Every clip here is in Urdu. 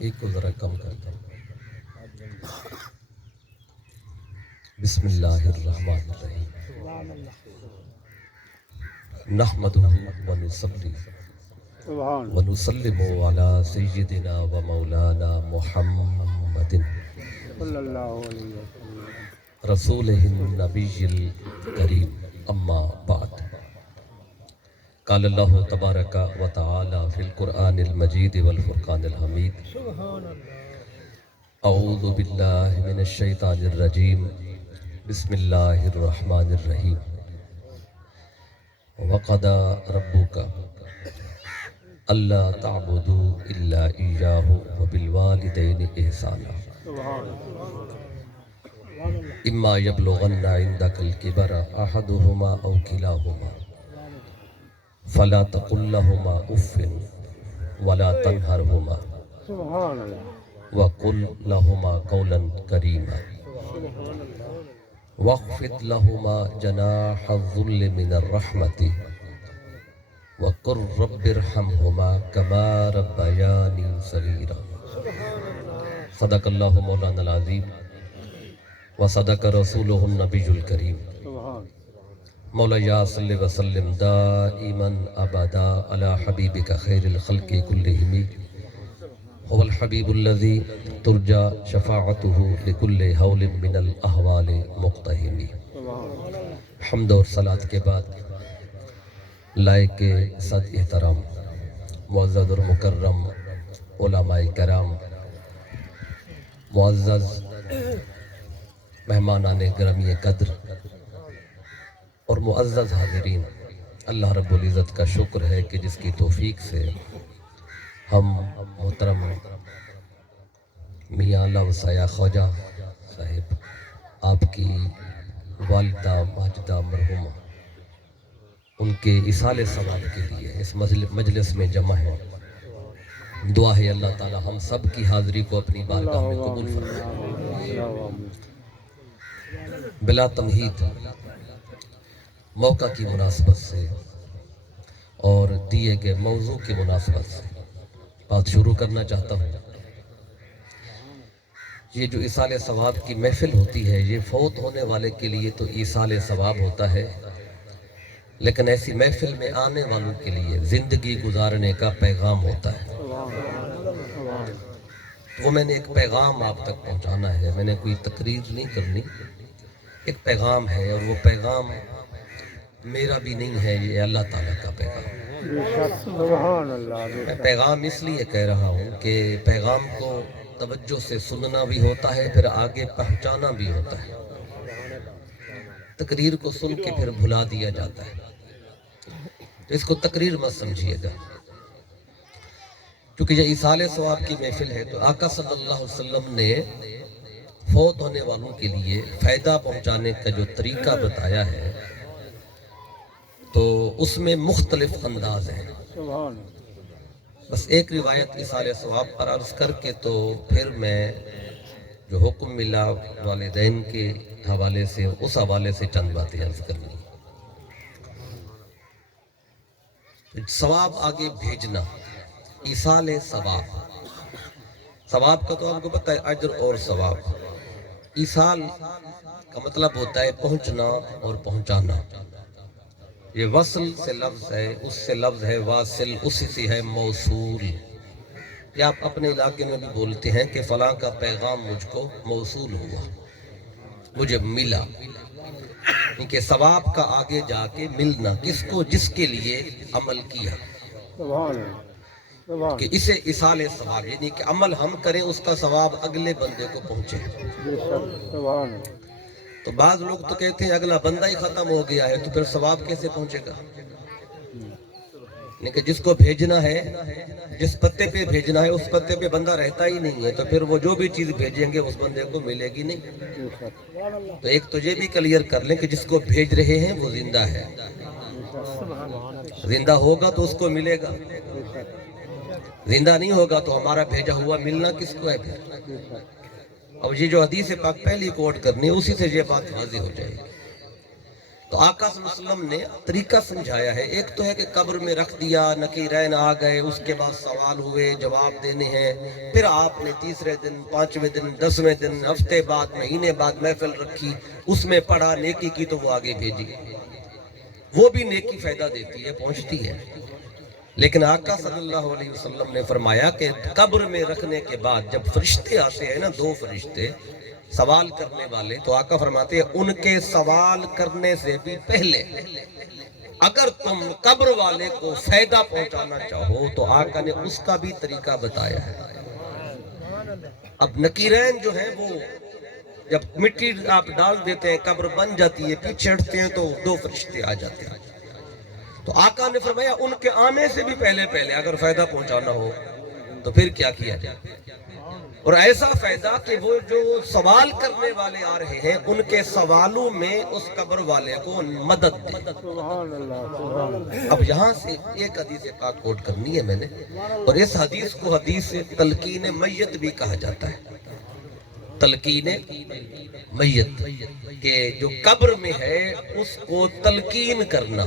ایک کو ذرا کم کرتا ہوں۔ بسم اللہ الرحمن الرحیم نحمدہ ونصلی ونسلم علی سیدنا و مولانا محمد صلی اللہ علیہ وسلم رسولہ النبی الکریم اما بعد قال اللہ تبارک و تعالی فی القرآن المجید والفرقان الحمید اعوذ باللہ من الشیطان الرجیم بسم اللہ الرحمن الرحیم وقضى ربك ألا تعبدوا إلا إياه وبالوالدين إحسانا إما يبلغن عندك الكبر أحدهما أو كلاهما فلا تقل لهما أف ولا تنهرهما سبحان اللہ وقل لهما قولا كريما واخفض لهما جناح الذل من الرحمة وقل رب ارحمهما كما ربياني صغيرا صدق الله مولانا العظيم وصدق رسوله النبي الكريم سبحان مولاي صل وسلم دائما ابدا على حبيبك خير الخلق كلهم هو الحبيب الذي ترجى شفاعته لكل هول من الاحوال مقتحم۔ حمد اور صلاۃ کے بعد لائق صد احترام معزز اور مکرم علماء کرام، معزز مہمانان گرامی قدر اور معزز حاضرین، اللہ رب العزت کا شکر ہے کہ جس کی توفیق سے ہم محترم میاں اللہ وسایہ خواجہ صاحب، آپ کی والدہ ماجدہ مرحومہ، ان کے ایصال ثواب کے لیے اس مجلس میں جمع ہیں۔ دعا ہے اللہ تعالی ہم سب کی حاضری کو اپنی بارگاہ میں قبول فرمائے۔ بلا تمہید موقع کی مناسبت سے اور دیے گئے موضوع کی مناسبت سے بات شروع کرنا چاہتا ہوں۔ یہ جو ایصال ثواب کی محفل ہوتی ہے، یہ فوت ہونے والے کے لیے تو ایصال ثواب ہوتا ہے، لیکن ایسی محفل میں آنے والوں کے لیے زندگی گزارنے کا پیغام ہوتا ہے۔ تو میں نے ایک پیغام آپ تک پہنچانا ہے، میں نے کوئی تقریر نہیں کرنی، ایک پیغام ہے، اور وہ پیغام میرا بھی نہیں ہے، یہ اللہ تعالیٰ کا پیغام ہے۔ سبحان اللہ میں پیغام اس لیے کہہ رہا ہوں کہ پیغام کو توجہ سے سننا بھی ہوتا ہے، پھر آگے پہنچانا بھی ہوتا ہے۔ تقریر کو سن کے پھر بھلا دیا جاتا ہے، تو اس کو تقریر مت سمجھیے گا، کیونکہ یہ ایصال ثواب کی محفل ہے۔ تو آقا صلی اللہ علیہ وسلم نے فوت ہونے والوں کے لیے فائدہ پہنچانے کا جو طریقہ بتایا ہے، تو اس میں مختلف انداز ہیں۔ سبحان بس ایک روایت ایصال ثواب پر عرض کر کے تو پھر میں جو حکم ملا والدین کے حوالے سے، اس حوالے سے چند باتیں عرض کرنی۔ ثواب آگے بھیجنا، ایصال ثواب، ثواب کا تو آپ کو پتہ ہے اجر اور ثواب۔ ایصال کا مطلب ہوتا ہے پہنچنا اور پہنچانا۔ یہ وصل سے لفظ ہے، اس سے لفظ ہے واصل، اسی سے ہے موصول۔ یا آپ اپنے علاقے میں بھی بولتے ہیں کہ فلاں کا پیغام مجھ کو موصول ہوا، مجھے ملا، کہ ثواب کا آگے جا کے ملنا کس کو؟ جس کے لیے عمل کیا، سبحان کہ اسے ایصال ثواب، یعنی کہ عمل ہم کریں اس کا ثواب اگلے بندے کو پہنچے۔ سبحان تو بعض لوگ تو کہتے ہیں اگلا بندہ ہی ختم ہو گیا ہے تو پھر ثواب کیسے پہنچے گا؟ کہ جس کو بھیجنا ہے، جس پتے پہ بھیجنا ہے، اس پتے پہ بندہ رہتا ہی نہیں ہے، تو پھر وہ جو بھی چیز بھیجیں گے اس بندے کو ملے گی نہیں۔ تو ایک تو یہ بھی کلیئر کر لیں کہ جس کو بھیج رہے ہیں وہ زندہ ہے، زندہ ہوگا تو اس کو ملے گا، زندہ نہیں ہوگا تو ہمارا بھیجا ہوا ملنا کس کو ہے پھر؟ اب یہ جو حدیث پاک پہلی کوٹ کرنی ہے، اسی سے یہ بات واضح ہو جائے گی تو آقا صلی اللہ علیہ وسلم نے طریقہ سمجھایا ہے. ایک تو ہے کہ قبر میں رکھ دیا, نکیرین آ گئے, اس کے بعد سوال ہوئے, جواب دینے ہیں, پھر آپ نے تیسرے دن, 5ویں دن, 10ویں دن, ہفتے بعد, مہینے بعد محفل رکھی, اس میں پڑھا, نیکی کی تو وہ آگے بھیجی. وہ بھی نیکی فائدہ دیتی ہے, پہنچتی ہے. لیکن آقا صلی اللہ علیہ وسلم نے فرمایا کہ قبر میں رکھنے کے بعد جب فرشتے آتے ہیں نا, 2 فرشتے سوال کرنے والے, تو آقا فرماتے ہیں ان کے سوال کرنے سے بھی پہلے اگر تم قبر والے کو فائدہ پہنچانا چاہو تو آقا نے اس کا بھی طریقہ بتایا ہے. اب نکیرین جو ہیں وہ جب مٹی آپ ڈال دیتے ہیں, قبر بن جاتی ہے, پیچھے ہٹتے ہیں تو 2 فرشتے آ جاتے ہیں. تو آقا نے فرمایا ان کے آنے سے بھی پہلے اگر فائدہ پہنچانا ہو تو پھر کیا کیا جائے, اور ایسا فائدہ کہ وہ جو سوال کرنے والے آ رہے ہیں ان کے سوالوں میں اس قبر والے کو مدد دے. سبحان اللہ سبحان اللہ. اب یہاں سے ایک حدیث پاک کوٹ کرنی ہے میں نے, اور اس حدیث کو حدیث تلقین میت بھی کہا جاتا ہے. تلقین میت کہ جو قبر میں ہے اس کو تلقین کرنا,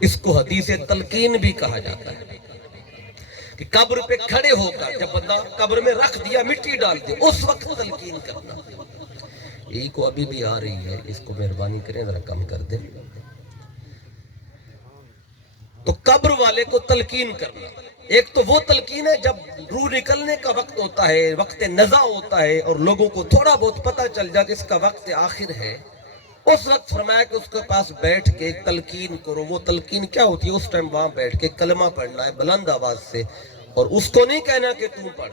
اس کو حدیث تلقین بھی کہا جاتا ہے. کہ قبر پہ کھڑے ہو کر جب بندہ قبر میں رکھ دیا, مٹی ڈال دی, اس وقت تلقین کرنا. یہی کو ابھی بھی آ رہی ہے, اس کو مہربانی کریں ذرا کم کر دیں. تو قبر والے کو تلقین کرنا, ایک تو وہ تلقین ہے جب روح نکلنے کا وقت ہوتا ہے, وقت نزا ہوتا ہے, اور لوگوں کو تھوڑا بہت پتہ چل جائے کہ اس کا وقت آخر ہے, اس وقت فرمایا کہ اس کے پاس بیٹھ کے تلقین کرو. وہ تلقین کیا ہوتی ہے, اس ٹائم وہاں بیٹھ کے کلمہ پڑھنا ہے بلند آواز سے, اور اس کو نہیں کہنا کہ تم پڑھ,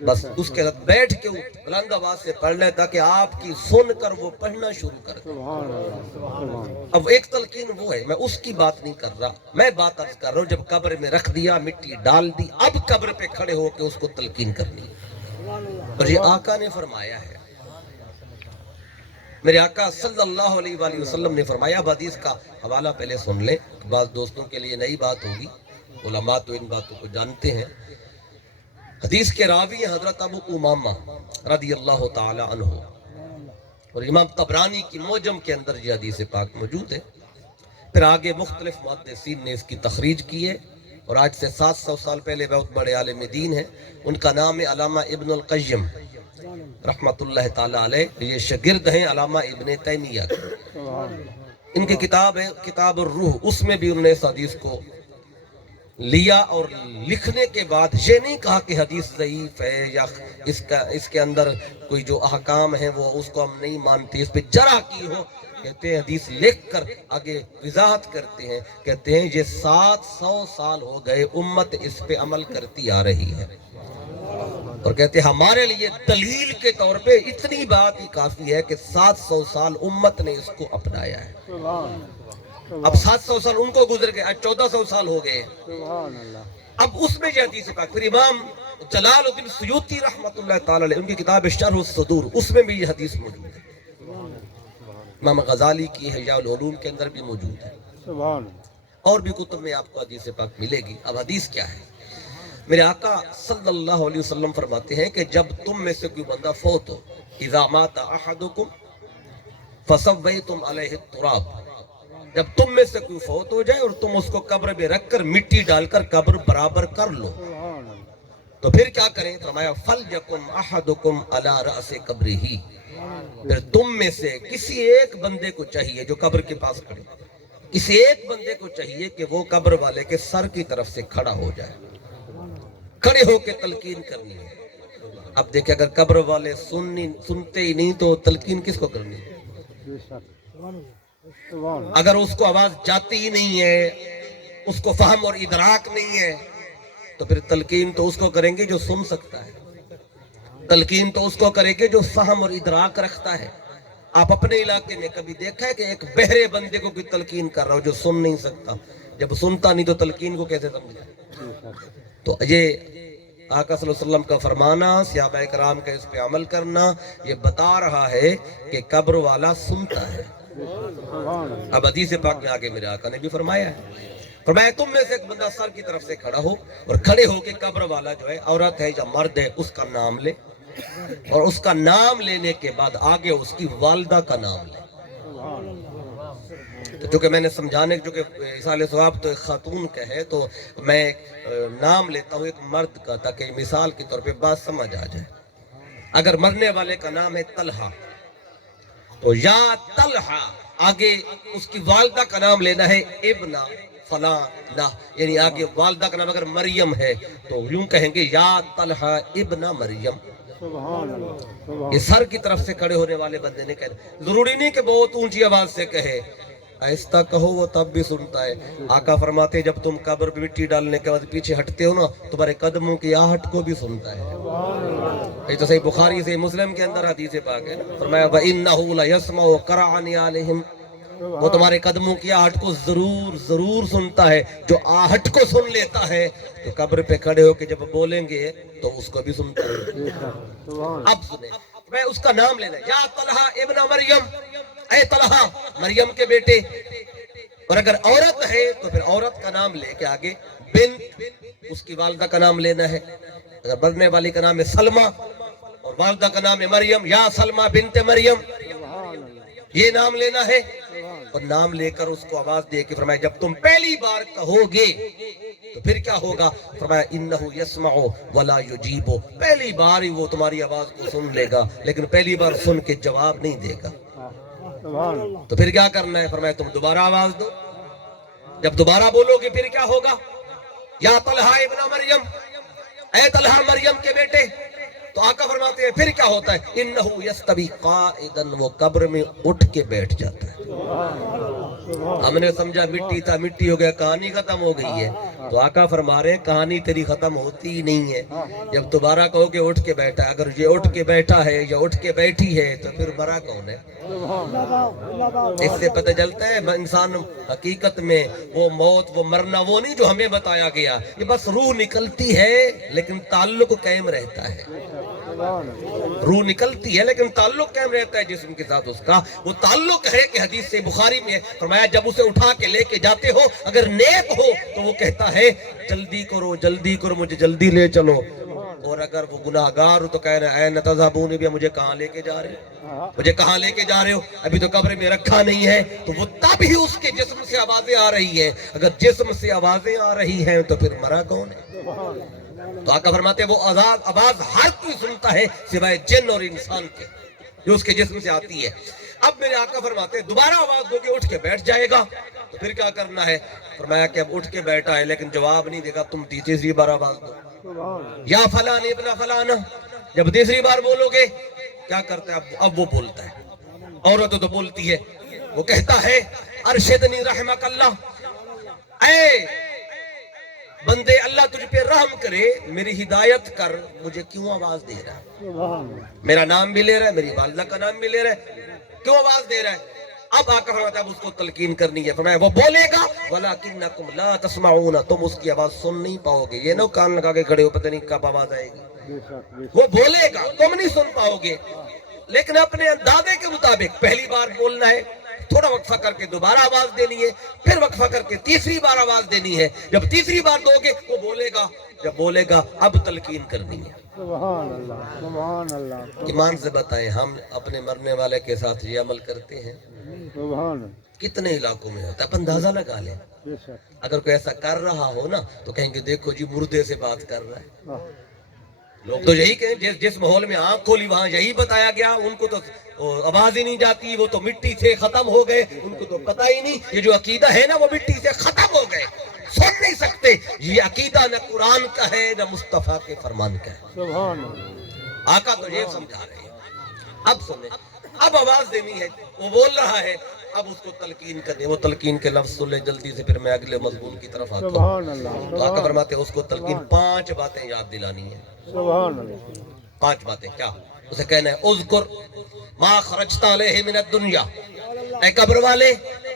بس اس کے ساتھ بیٹھ کے بلند آواز سے پڑھنا ہے تاکہ آپ کی سن کر وہ پڑھنا شروع کر دے. سبحان اللہ سبحان اللہ. اب ایک تلقین وہ ہے, میں اس کی بات نہیں کر رہا, میں بات عرض کر رہا ہوں جب قبر میں رکھ دیا, مٹی ڈال دی, اب قبر پہ کھڑے ہو کے اس کو تلقین کرنی ہے. اور یہ آقا نے فرمایا ہے, میرے آقا صلی اللہ علیہ وآلہ وسلم نے فرمایا. اب حدیث کا حوالہ پہلے سن لیں, بعض دوستوں کے لیے نئی بات ہوگی, علماء تو ان باتوں کو جانتے ہیں. حدیث کے راوی ہیں حضرت ابو امامہ رضی اللہ تعالی عنہ, اور امام طبرانی کی معجم کے اندر یہ حدیث پاک موجود ہے. پھر آگے مختلف محدثین نے اس کی تخریج کی ہے, اور آج سے 700 سال پہلے بہت بڑے عالم دین ہیں, ان کا نام ہے علامہ ابن القیم رحمت اللہ تعالی علیہ. یہ شاگرد ہیں علامہ ابن تیمیہ. ان کی کتاب ہے کتاب الروح, اس میں بھی انہوں نے اس حدیث کو لیا, اور لکھنے کے بعد یہ نہیں کہا کہ حدیث ضعیف ہے یا اس کے اندر کوئی جو احکام ہیں وہ اس کو ہم نہیں مانتے, اس پہ جرح کی ہو. کہتے ہیں حدیث لکھ کر آگے وضاحت کرتے ہیں, کہتے ہیں یہ 700 سال ہو گئے امت اس پہ عمل کرتی آ رہی ہے, اور کہتے ہیں ہمارے لیے دلیل کے طور پہ اتنی بات ہی کافی ہے کہ 700 سال امت نے اس کو اپنایا ہے. اب 700 سال ان کو گزر گئے, آج 1400 سال ہو گئے. سبحان اللہ. اب اس میں یہ حدیث پاک, پھر امام جلال الدین سیوطی رحمت اللہ تعالی علیہ, ان کی کتاب شرح الصدور, اس میں بھی یہ حدیث موجود ہے. امام غزالی کی احیاء العلوم کے اندر بھی موجود ہے, سبحان اللہ. اور بھی کتب میں آپ کو حدیث پاک ملے گی. اب حدیث کیا ہے, میرے آقا صلی اللہ علیہ وسلم فرماتے ہیں کہ جب تم میں سے کوئی بندہ فوت ہو, اذا مات احدکم فسویتم علیہ التراب, جب تم میں سے کوئی فوت ہو جائے اور تم اس کو قبر میں رکھ کر مٹی ڈال کر قبر برابر کر لو, سبحان اللہ. تو پھر کیا کریں, فرمایا فلیکن احدکم علی رأس قبرہ, پھر تم میں سے کسی ایک بندے کو چاہیے جو قبر کے پاس کھڑے, کسی ایک بندے کو چاہیے کہ وہ قبر والے کے سر کی طرف سے کھڑا ہو جائے, کھڑے ہو کے تلقین کرنی ہے. اب دیکھیں اگر قبر والے سنتے ہی نہیں تو تلقین کس کو کرنی ہے, بے شک. سبحان اللہ. اگر اس کو آواز جاتی ہی نہیں ہے, اس کو فہم اور ادراک نہیں ہے, تو پھر تلقین تو اس کو کریں گے جو سن سکتا ہے, تلقین تو اس کو کریں گے جو فہم اور ادراک رکھتا ہے. آپ اپنے علاقے میں کبھی دیکھا ہے کہ ایک بہرے بندے کو کوئی تلقین کر رہا ہو جو سن نہیں سکتا, جب سنتا نہیں تو تلقین کو کیسے سمجھے. تو یہ آقا صلی اللہ علیہ وسلم کا فرمانا, صحابہ کرام کا اس پہ عمل کرنا, یہ بتا رہا ہے کہ قبر والا سنتا ہے. اب حدیث پاک میں آگے میرے آقا نے بھی فرمایا ہے, فرمایا تم میں سے ایک بندہ سر کی طرف سے کھڑا ہو اور کھڑے ہو کے قبر والا جو ہے, عورت ہے یا مرد ہے, اس کا نام لے, اور اس کا نام لینے کے بعد آگے اس کی والدہ کا نام لے. تو چونکہ میں نے سمجھانے چونکہ ایصال ثواب تو ایک خاتون کا ہے تو میں ایک نام لیتا ہوں ایک مرد کا تاکہ مثال کے طور پہ بات سمجھ آ جائے. اگر مرنے والے کا نام ہے طلحہ تو یا طلحہ آگے اس کی والدہ کا نام لینا ہے ابن فلاں نہ، یعنی آگے والدہ کا نام اگر مریم ہے تو یوں کہیں گے یا طلحہ ابن مریم. سبحان اللہ سبحان یہ سر کی طرف سے کھڑے ہونے والے بندے نے کہنا، ضروری نہیں کہ بہت اونچی آواز سے کہے، آہستہ کہو وہ تب بھی سنتا ہے. آقا فرماتے جب تم قبر پہ مٹی ڈالنے کے بعد پیچھے ہٹتے ہو نا تمہارے قدموں کی آہٹ کو بھی سنتا ہے. یہ تو صحیح بخاری سے مسلم کے اندر حدیث پاک ہے نا. فرمایا وَإِنَّهُ لَيَسْمَعُ قَرْعَ نِعَالِهِمْ، وہ تمہارے قدموں کی آہٹ کو ضرور سنتا ہے. جو آہٹ کو سن لیتا ہے تو قبر پہ کھڑے ہو کے جب بولیں گے تو اس کو بھی سنتا ہے. سبحان اب سنیں، میں اس کا نام لینا ہے یا طلحہ ابن مریم، اے طلحہ مریم کے بیٹے. اور اگر عورت ہے تو پھر عورت کا نام لے کے آگے بنت اس کی والدہ کا نام لینا ہے. اگر مرنے والی کا نام ہے سلمہ اور والدہ کا نام ہے مریم، یا سلمہ بنت مریم، یہ نام لینا ہے. اور نام لے کر اس کو آواز دے کے فرمایا جب تم پہلی بار کہو گے تو پھر کیا ہوگا؟ فرمایا انہو یسمعو ولا یجیبو، پہلی بار ہی وہ تمہاری آواز کو سن لے گا لیکن پہلی بار سن کے جواب نہیں دے گا. سبحان تو پھر کیا کرنا ہے؟ فرمایا تم دوبارہ آواز دو. جب دوبارہ بولو گے پھر کیا ہوگا؟ یا طلحہ ابن مریم، اے طلحہ مریم کے بیٹے. تو آقا فرماتے ہیں پھر کیا ہوتا ہے؟ انہو یستوی قائدا، وہ قبر میں اٹھ کے بیٹھ جاتا ہے. ہم نے سمجھا مٹی تھا مٹی ہو گیا کہانی ختم ہو گئی ہے. تو آقا فرما رہے ہیں کہانی تیری ختم ہوتی ہی نہیں ہے. جب دوبارہ کہو کہ اٹھ کے بیٹھا، اگر یہ اٹھ کے بیٹھا ہے یا اٹھ کے بیٹھی ہے تو پھر مرا کون ہے؟ اس سے پتہ چلتا ہے انسان حقیقت میں وہ موت وہ مرنا وہ نہیں جو ہمیں بتایا گیا، یہ بس روح نکلتی ہے لیکن تعلق قائم رہتا ہے. روح نکلتی ہے لیکن تعلق قائم رہتا ہے جسم کے ساتھ. اس کا وہ تعلق ہے کہ حدیث سے بخاری میں فرمایا جب اسے اٹھا کے لے کے جاتے ہو اگر نیک ہو تو وہ کہتا ہے جلدی کرو مجھے جلدی لے چلو. اور اگر وہ گناہگار ہو تو کہہ رہا ہے اے نتذہبون بھی مجھے کہاں لے کے جا رہے ہو، مجھے کہاں لے کے جا رہے ہو، ابھی تو قبر میں رکھا نہیں ہے. تو وہ تب ہی اس کے جسم سے آوازیں آ رہی ہیں. اگر جسم سے آوازیں آ رہی ہیں تو پھر مرا کون ہے؟ تو آقا فرماتے ہیں وہ آواز ہر کوئی سنتا ہے سوائے جن اور انسان کے جو اس کے جسم سے آتی ہے. اب میرے آقا فرماتے ہیں دوبارہ آواز دو کہ اٹھ کے بیٹھ جائے گا. تو پھر کیا کرنا ہے؟ فرمایا کہ اب اٹھ کے بیٹھا ہے لیکن جواب نہیں دے گا، تم تیسری بار آواز دو یا فلان ابن فلانا. جب تیسری بار بولو گے کیا کرتا ہے؟ اب وہ بولتا ہے. عورت تو بولتی ہے، وہ کہتا ہے ارشدنی رحمک اللہ، اے بندے اللہ تجھ پہ رحم کرے میری ہدایت کر، مجھے کیوں آواز دے رہا ہے؟ میرا نام بھی لے رہا ہے، میری والدہ کا نام بھی لے رہا ہے، کیوں آواز دے رہا ہے؟ اب آقا فرماتا ہے اب اس کو تلقین کرنی ہے. فرمایا وہ بولے گا وَلَكِنَّكُمْ لَا تَسْمَعُونَ، تم اس کی آواز سن نہیں پاؤ گے. یہ نہ کان لگا کے کھڑے ہو پتہ نہیں کب آواز آئے گی. وہ بولے گا تم نہیں سن پاؤ گے لیکن اپنے اندازے کے مطابق پہلی بار بولنا ہے، تھوڑا وقفہ کر کے دوبارہ آواز دینی ہے، پھر وقفہ کر کے تیسری بار آواز دینی ہے. جب تیسری بار دو گے وہ بولے گا، جب بولے گا اب تلقین کرنی ہے. سبحان اللہ سبحان اللہ ایمان سے بتائیں ہم اپنے مرنے والے کے ساتھ یہ عمل کرتے ہیں؟ سبحان کتنے علاقوں میں ہوتا ہے؟ آپ اندازہ لگا لیں. بے شک اگر کوئی ایسا کر رہا ہو نا تو کہیں گے دیکھو جی مردے سے بات کر رہا ہے. لوگ تو یہی کہیں جس ماحول میں آنکھ کھولی وہاں یہی بتایا گیا. ان کو تو آواز ہی نہیں جاتی، وہ تو مٹی سے ختم ہو گئے، ان کو تو پتہ ہی نہیں. یہ جو عقیدہ ہے نا وہ مٹی سے ختم ہو گئے، سن نہیں سکتے. یہ عقیدہ نہ قرآن کا ہے نہ مصطفیٰ کے فرمان کا ہے. سبحان اللہ آقا تو یہ سمجھا رہے ہیں. اب سنیں، اب آواز دینی ہے، وہ بول رہا ہے، اب اس کو تلقین کرنی. وہ تلقین کے لفظ سن لے جلدی سے، پھر میں اگلے مضمون کی طرف آتا ہوں. سبحان اللہ تو آقا فرماتے ہیں اس کو تلقین 5 باتیں یاد دلانی ہیں. سبحان اللہ 5 باتیں کیا؟ اسے کہنا ہے اذکر ما خرجت علیہ من الدنیا، اے قبر والے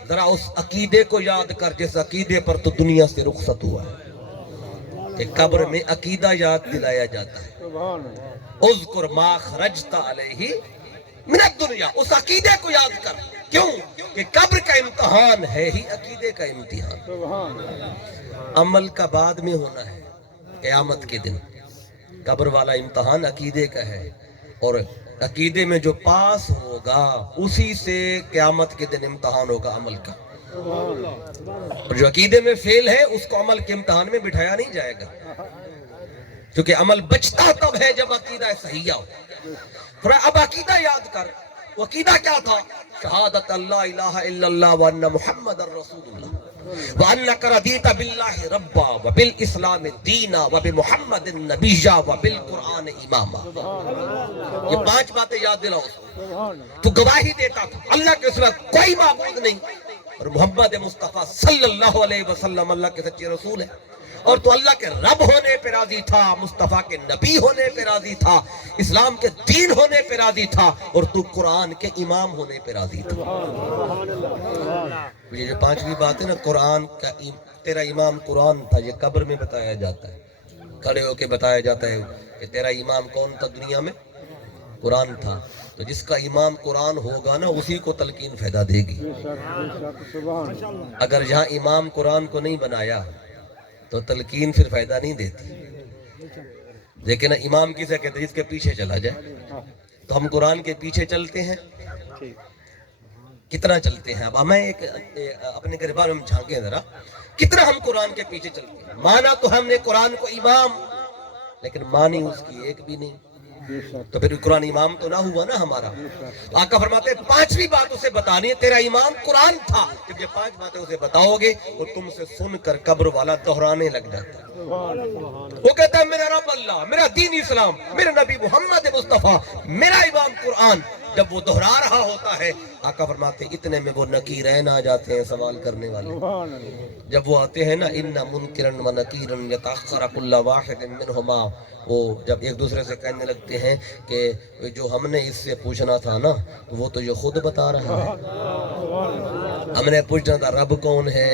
ذرا اس عقیدے کو یاد کر جس عقیدے پر تو دنیا سے رخصت ہوا ہے. کہ قبر میں عقیدہ یاد دلایا جاتا ہے. سبحان اللہ اذکر ما خرجت علیہ من الدنیا، اس عقیدے کو یاد کر. کیوں کہ قبر کا امتحان ہے ہی عقیدے کا امتحان. سبحان اللہ عمل کا بعد میں ہونا ہے. قیامت کے دن قبر والا امتحان عقیدے کا ہے، اور عقیدے میں جو پاس ہوگا اسی سے قیامت کے دن امتحان ہوگا عمل کا. اور جو عقیدے میں فیل ہے اس کو عمل کے امتحان میں بٹھایا نہیں جائے گا، کیونکہ عمل بچتا تب ہے جب عقیدہ صحیح ہو۔ پھر اب عقیدہ یاد کر، وہ عقیدہ کیا تھا؟ شہادت اللہ الہ الا اللہ وان محمد رسول اللہ وانک رضیت باللہ ربا وبالاسلام دینا وبمحمد نبیا وبالقرآن اماما۔ یہ 5 باتیں یاد دلاؤ اس کو۔ تو گواہی دیتا تھا اللہ کے سوا کوئی معبود نہیں، اور محمد مصطفیٰ صلی اللہ علیہ وسلم اللہ کے سچے رسول ہے، اور تو اللہ کے رب ہونے پہ راضی تھا، مصطفیٰ کے نبی ہونے پہ راضی تھا، اسلام کے دین ہونے پہ راضی تھا، اور تو قرآن کے امام ہونے پہ راضی تھا۔ یہ جو 5ویں بات ہے نا، قرآن کا تیرا امام قرآن تھا، یہ قبر میں بتایا جاتا ہے، کھڑے ہو کے بتایا جاتا ہے کہ تیرا امام کون تھا دنیا میں؟ قرآن تھا۔ تو جس کا امام قرآن ہوگا نا اسی کو تلقین فائدہ دے گی۔ اگر جہاں امام قرآن کو نہیں بنایا تو تلقین پھر فائدہ نہیں دیتی۔ لیکن امام کسے کہتے ہیں؟ جس کے پیچھے چلا جائے۔ تو ہم قرآن کے پیچھے چلتے ہیں، کتنا چلتے ہیں؟ اب ہمیں ایک اپنے گریبان میں جھانکیں ذرا، کتنا ہم قرآن کے پیچھے چلتے ہیں؟ مانا تو ہم نے قرآن کو امام، لیکن مانی اس کی ایک بھی نہیں، تو پھر قرآن امام تو نہ ہوا نا ہمارا۔ آقا فرماتے ہیں 5ویں بات اسے بتانی ہے، تیرا امام قرآن تھا۔ جب یہ 5 باتیں اسے بتاؤ گے وہ تم سے سن کر قبر والا دہرانے لگ جاتا ہے۔ وہ کہتا ہے میرا رب اللہ، میرا دین اسلام، میرا نبی محمد مصطفیٰ، میرا امام قرآن۔ جب وہ دہرا رہا ہوتا ہے آقا فرماتے ہیں اتنے میں وہ نکیرین آ جاتے ہیں سوال کرنے والے۔ جب وہ آتے ہیں نا، ان منکرن و نکیرن یتاخر کل واحد منہما، وہ جب ایک دوسرے سے کہنے لگتے ہیں کہ جو ہم نے اس سے پوچھنا تھا نا تو وہ تو یہ خود بتا رہا ہے۔ ہم نے پوچھنا تھا رب کون ہے،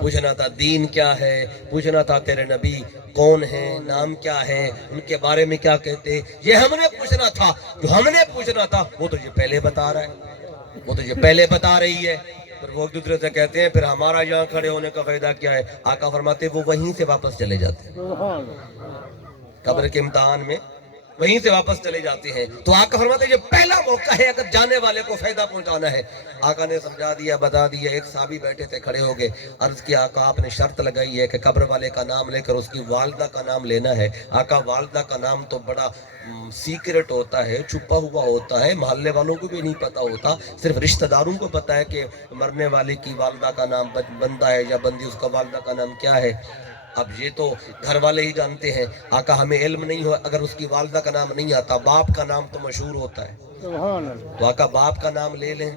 پوچھنا تھا دین کیا ہے، پوچھنا تھا تیرے نبی کون ہے، نام کیا ہے، ان کے بارے میں کیا کہتے، یہ ہم نے پوچھنا تھا۔ جو ہم نے پوچھنا تھا وہ تو یہ پہلے بتا رہا ہے، وہ تو یہ پہلے بتا رہی ہے۔ پھر وہ ایک دوسرے سے کہتے ہیں پھر ہمارا یہاں کھڑے ہونے کا فائدہ کیا ہے؟ آقا فرماتے وہ وہیں سے واپس چلے جاتے ہیں، قبر کے امتحان میں وہیں سے واپس چلے جاتے ہیں۔ تو آقا فرماتے ہیں یہ پہلا موقع ہے اگر جانے والے کو فائدہ پہنچانا ہے۔ آقا نے سمجھا دیا، بتا دیا۔ ایک صحابی بیٹھے تھے، کھڑے ہو گئے، عرض کیا آقا آپ نے شرط لگائی ہے کہ قبر والے کا نام لے کر اس کی والدہ کا نام لینا ہے۔ آقا والدہ کا نام تو بڑا سیکرٹ ہوتا ہے، چھپا ہوا ہوتا ہے، محلے والوں کو بھی نہیں پتا ہوتا، صرف رشتہ داروں کو پتا ہے کہ مرنے والے کی والدہ کا نام بندہ ہے یا بندی، اس کا والدہ کا نام کیا ہے۔ اب یہ تو گھر والے ہی جانتے ہیں، آقا ہمیں علم نہیں ہو، اگر اس کی والدہ کا نام نہیں آتا، باپ کا نام تو مشہور ہوتا ہے، تو آقا باپ کا نام لے لیں۔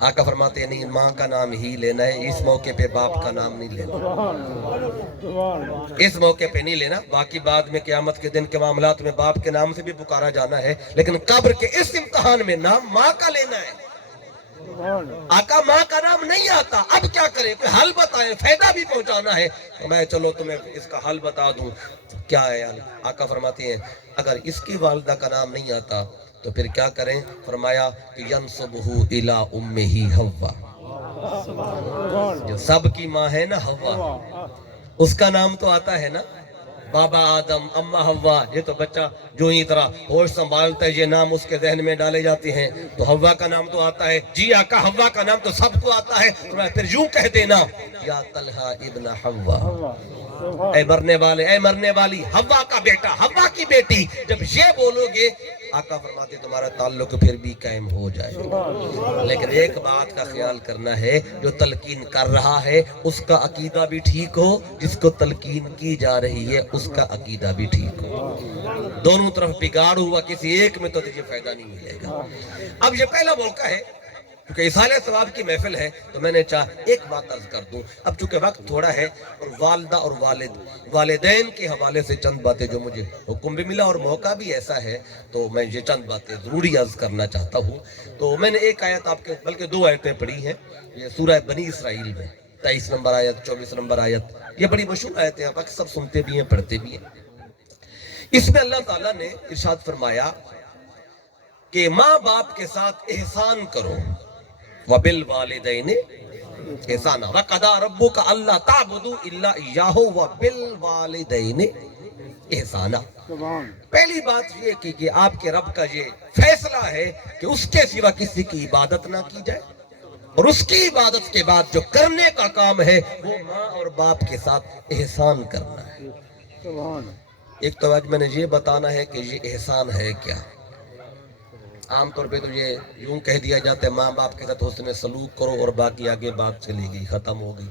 آقا فرماتے ہیں نہیں، ماں کا نام ہی لینا ہے، اس موقع پہ باپ کا نام نہیں لینا، اس موقع پہ نہیں لینا۔ باقی بعد میں قیامت کے دن کے معاملات میں باپ کے نام سے بھی پکارا جانا ہے، لیکن قبر کے اس امتحان میں نام ماں کا لینا ہے۔ آقا ماں کا نام نہیں آتا، اب کیا کریں؟ کوئی حل بتائیں، فائدہ بھی پہنچانا ہے۔ تو میں چلو تمہیں اس کا حل بتا دوں۔ کیا ہے حل؟ آقا فرماتے ہیں اگر اس کی والدہ کا نام نہیں آتا تو پھر کیا کریں؟ فرمایا کہ ینسبہ الی امہ حوا، جو سب کی ماں ہے نا حوا، اس کا نام تو آتا ہے نا، بابا آدم، اماں حوا۔ یہ تو بچہ جو ہی طرح ہوش سنبھالتا ہے یہ نام اس کے ذہن میں ڈالے جاتے ہیں، تو حوا کا نام تو آتا ہے۔ جی آقا حوا کا نام تو سب کو آتا ہے، پھر یوں کہہ دینا یا طلحہ ابن حوا، اے مرنے والے، اے مرنے والی حوا کا بیٹا، حوا کی بیٹی۔ جب یہ بولو گے آقا فرماتے تمہارا تعلق پھر بھی قائم ہو جائے گا۔ لیکن ایک بات کا خیال کرنا ہے، جو تلقین کر رہا ہے اس کا عقیدہ بھی ٹھیک ہو، جس کو تلقین کی جا رہی ہے اس کا عقیدہ بھی ٹھیک ہو۔ دونوں طرف بگاڑ ہوا، کسی ایک میں تو تجھے فائدہ نہیں ملے گا۔ اب یہ پہلا موقع ہے، کیونکہ اصال ثواب کی محفل ہے تو میں نے چاہا ایک بات عرض کر دوں۔ اب چونکہ وقت تھوڑا ہے اور والدہ اور والدین کے حوالے سے چند باتیں جو مجھے حکم بھی ملا اور موقع بھی ایسا ہے تو میں یہ چند باتیں ضروری عرض کرنا چاہتا ہوں۔ تو میں نے ایک آیت آپ کے بلکہ 2 آیتیں پڑھی ہیں، یہ سورہ بنی اسرائیل میں 23 نمبر آیت، 24 نمبر آیت، یہ بڑی مشہور آیتیں آپ اکثر سنتے بھی ہیں، پڑھتے بھی ہیں۔ اس میں اللہ تعالیٰ نے ارشاد فرمایا کہ ماں باپ کے ساتھ احسان کرو، وَبِالْوَالِدَيْنِ احسانا وَقَضَىٰ رَبُّكَ أَلَّا تَعْبُدُوا إِلَّا إِيَّاهُ وَبِالْوَالِدَيْنِ احسانا۔ پہلی بات یہ کہ آپ کے رب کا یہ فیصلہ ہے کہ اس کے سوا کسی کی عبادت نہ کی جائے، اور اس کی عبادت کے بعد جو کرنے کا کام ہے وہ ماں اور باپ کے ساتھ احسان کرنا ہے۔ سبحان ایک تو آج میں نے یہ بتانا ہے کہ یہ احسان ہے کیا۔ عام طور پہ تو یہ یوں کہہ دیا جاتا ہے ماں باپ کے ساتھ حسن سلوک کرو اور باقی آگے بات چلے گئی، ختم ہو گئی۔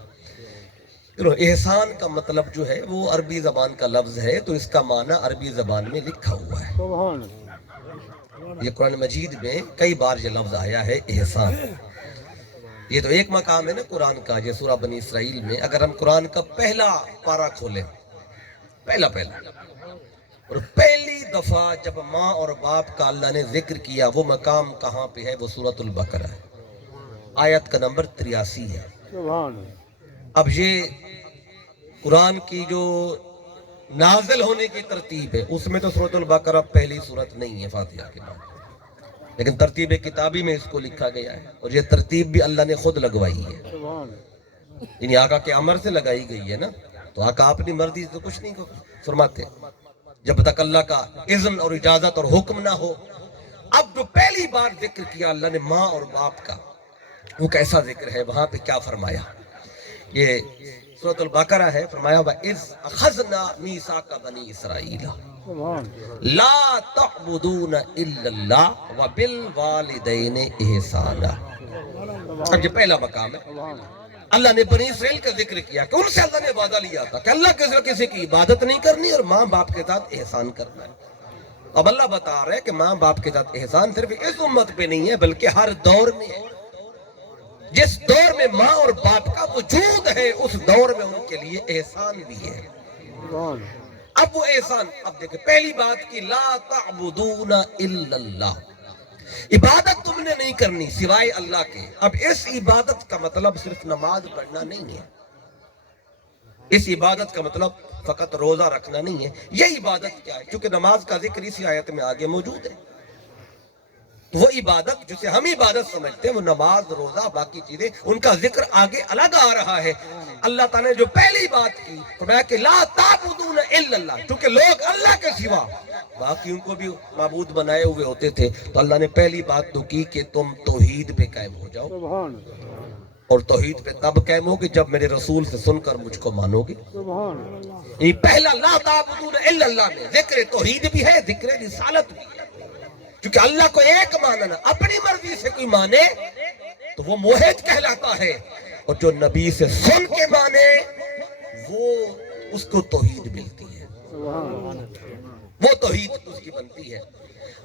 احسان کا مطلب جو ہے وہ عربی زبان کا لفظ ہے، تو اس کا معنی عربی زبان میں لکھا ہوا ہے۔ سبحان یہ قرآن مجید میں کئی بار یہ لفظ آیا ہے احسان۔ یہ تو ایک مقام ہے نا قرآن کا، یہ سورہ بنی اسرائیل میں اگر ہم قرآن کا پہلا پارہ کھولیں، پہلا اور پہلی دفعہ جب ماں اور باپ کا اللہ نے ذکر کیا، وہ مقام کہاں پہ ہے؟ وہ سورۃ البقرہ ہے، آیت کا نمبر 83 ہے۔ سبحان اب یہ قرآن کی جو نازل ہونے کی ترتیب ہے اس میں تو سورۃ البقرہ پہلی سورت نہیں ہے فاتحہ کے بعد، لیکن ترتیب کتابی میں اس کو لکھا گیا ہے، اور یہ ترتیب بھی اللہ نے خود لگوائی ہے، سبحان یعنی آقا کے امر سے لگائی گئی ہے نا۔ تو آقا اپنی مرضی سے تو کچھ نہیں فرماتے جب تک اللہ کا اذن اور اجازت اور حکم نہ ہو۔ اب جو پہلی بار ذکر کیا اللہ نے ماں اور باپ کا، وہ کیسا ذکر ہے؟ وہاں پہ کیا فرمایا؟ یہ سورۃ البقرہ ہے، فرمایا وَإِذْ أَخَذْنَا مِيثَاقَ بَنِي إِسْرَائِيلَ سبحان لَا تَعْبُدُونَ إِلَّا اللَّهَ وَبِالْوَالِدَيْنِ إِحْسَانًا۔ اب یہ پہلا مقام ہے، سبحان اللہ نے بنی اسرائیل کا ذکر کیا کہ ان سے اللہ نے وعدہ لیا تھا کہ اللہ کے سوا کسی کی عبادت نہیں کرنی اور ماں باپ کے ساتھ احسان کرنا ہے۔ اب اللہ بتا رہا ہے کہ ماں باپ کے ساتھ احسان صرف اس امت پہ نہیں ہے بلکہ ہر دور میں ہے۔ جس دور میں ماں اور باپ کا وجود ہے اس دور میں ان کے لیے احسان بھی ہے۔ سبحان اب وہ احسان، اب دیکھیں پہلی بات کی لا تعبدون الا اللہ، عبادت تم نے نہیں کرنی سوائے اللہ کے۔ اب اس عبادت کا مطلب صرف نماز پڑھنا نہیں ہے، اس عبادت کا مطلب فقط روزہ رکھنا نہیں ہے۔ یہ عبادت کیا ہے؟ کیونکہ نماز کا ذکر اسی آیت میں آگے موجود ہے، تو وہ عبادت جسے ہم عبادت سمجھتے ہیں وہ نماز، روزہ، باقی چیزیں، ان کا ذکر آگے الگ آ رہا ہے۔ اللہ تعالیٰ نے جو پہلی بات کی فرمایا کہ لا تعبدون الا اللہ، کیونکہ لوگ اللہ کے سوا باقیوں کو بھی معبود بنائے ہوئے ہوتے تھے، تو اللہ نے پہلی بات تو کی کہ تم توحید پہ قائم ہو جاؤ، سبحان اور توحید پہ تب قائم ہوگی جب میرے رسول سے سن کر مجھ کو مانو گے۔ سبحان یہ پہلا لا تعبدون الا اللہ میں ذکر توحید بھی ہے، ذکر رسالت بھی ہے، کیونکہ اللہ کو ایک ماننا، اپنی مرضی سے کوئی مانے تو وہ موحد کہلاتا ہے، اور جو نبی سے سن کے مانے وہ اس کو توحید ملتی ہے، سبحان وہ توحید اس کی بنتی ہے۔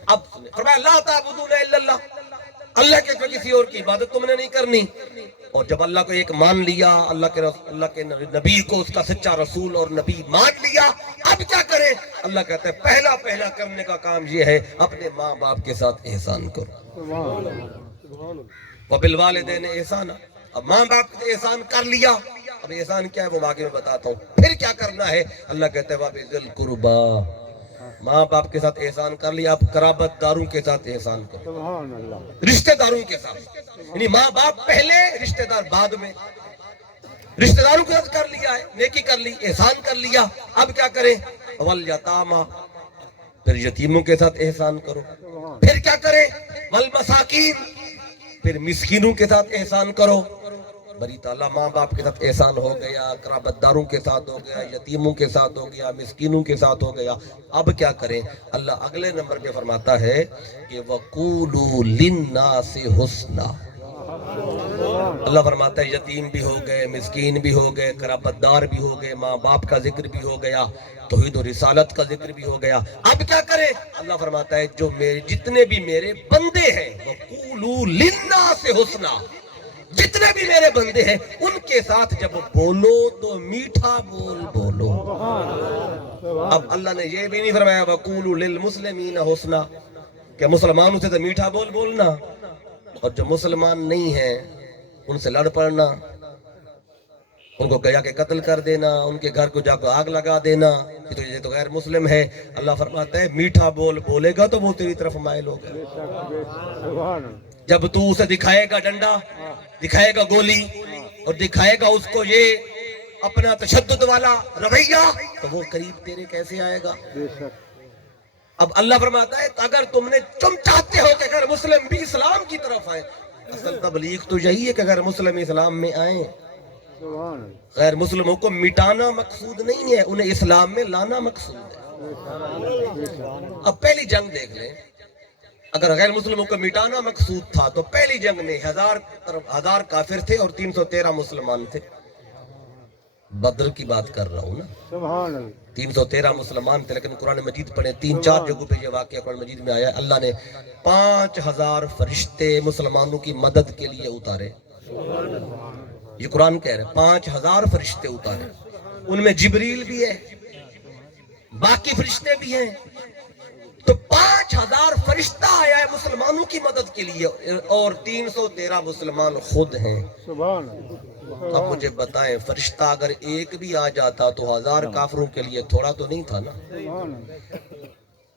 اب فرمایا لا تعبدون الا اللہ، اللہ کے سوا کسی اور کی عبادت تم نے نہیں کرنی۔ اور جب اللہ کو ایک مان لیا، اللہ کے نبی کو اس کا سچا رسول اور نبی مان لیا، اب کیا کریں؟ اللہ کہتا ہے پہلا کرنے کا کام یہ ہے اپنے ماں باپ کے ساتھ احسان کرو، سبحان وبالوالدین احسانا۔ اب ماں باپ سے احسان کر لیا، اب احسان کیا ہے وہ آگے میں بتاتا ہوں، پھر کیا کرنا ہے؟ اللہ کہتا ہے وَبِذِي الْقُرْبَى، ماں باپ کے ساتھ احسان کر لیا، اب قرابت داروں کے ساتھ احسان کرو، سبحان اللہ رشتہ داروں کے ساتھ، یعنی ماں باپ پہلے، رشتہ دار بعد میں۔ رشتہ داروں کے ساتھ کر لیا ہے، نیکی کر لی، احسان کر لیا، اب کیا کریں؟ والیتاما، پھر یتیموں کے ساتھ احسان کرو، پھر کیا کریں؟ والمساکین، پھر مسکینوں کے ساتھ احسان کرو۔ بری تعالیٰ ماں باپ کے ساتھ احسان ہو گیا، قرابت داروں کے ساتھ ہو گیا، یتیموں کے ساتھ ہو گیا، مسکینوں کے ساتھ ہو گیا، اب کیا کریں؟ اللہ اگلے نمبر پہ فرماتا ہے کہ وَقُولُوا لِلنَّاسِ حُسْنًا۔ اللہ فرماتا ہے یتیم بھی ہو گئے، مسکین بھی ہو گئے، قرابت دار بھی ہو گئے، ماں باپ کا ذکر بھی ہو گیا، توحید و رسالت کا ذکر بھی ہو گیا، اب کیا کریں؟ اللہ فرماتا ہے جو جتنے بھی میرے بندے ہیں وَقُولُوا لِلنَّاسِ حُسْنًا، جتنے بھی میرے بندے ہیں ان کے ساتھ جب بولو تو میٹھا بول بولو۔ اب اللہ نے یہ بھی نہیں فرمایا وَقُولُوا لِلْمُسْلِمِينَ حُسْنًا کہ مسلمانوں سے تو میٹھا بول بولنا، اور جو مسلمان نہیں ہیں ان سے لڑ پڑنا، ان کو گیا کے قتل کر دینا، ان کے گھر کو جا کے آگ لگا دینا، یہ تو غیر مسلم ہے۔ اللہ فرماتا ہے میٹھا بول بولے گا تو وہ تیری طرف مائل ہوگا۔ سبحان جب تو اسے دکھائے گا ڈنڈا، دکھائے گا گولی، اور دکھائے گا اس کو یہ اپنا تشدد والا رویہ، تو وہ قریب تیرے کیسے آئے گا؟ بے شک اب اللہ فرماتا ہے اگر تم چاہتے ہو کہ اگر مسلم بھی اسلام کی طرف آئے، اصل تبلیغ تو یہی ہے کہ غیر مسلم اسلام میں آئیں. سبحان غیر مسلموں کو مٹانا مقصود نہیں ہے, انہیں اسلام میں لانا مقصود ہے. اب پہلی جنگ دیکھ لیں, اگر غیر مسلموں کو مٹانا مقصود تھا تو پہلی جنگ میں 1000 کافر تھے اور 313 مسلمان تھے. بدر کی بات کر رہا ہوں نا. سبحان 313 مسلمان تھے, لیکن قرآن مجید پڑھیں 3-4 جگہوں پہ یہ واقعہ قرآن مجید میں آیا. اللہ نے 5000 فرشتے مسلمانوں کی مدد کے لیے اتارے. یہ قرآن کہہ رہے ہیں 5000 فرشتے اتارے. ان میں جبریل بھی ہے, باقی فرشتے بھی ہیں. تو 5000 فرشتہ آیا ہے مسلمانوں کی مدد کے لیے, اور 313 مسلمان خود ہیں. سبحان اب مجھے بتائیں, فرشتہ اگر ایک بھی آ جاتا تو 1000 کافروں کے لیے تھوڑا تو نہیں تھا نا.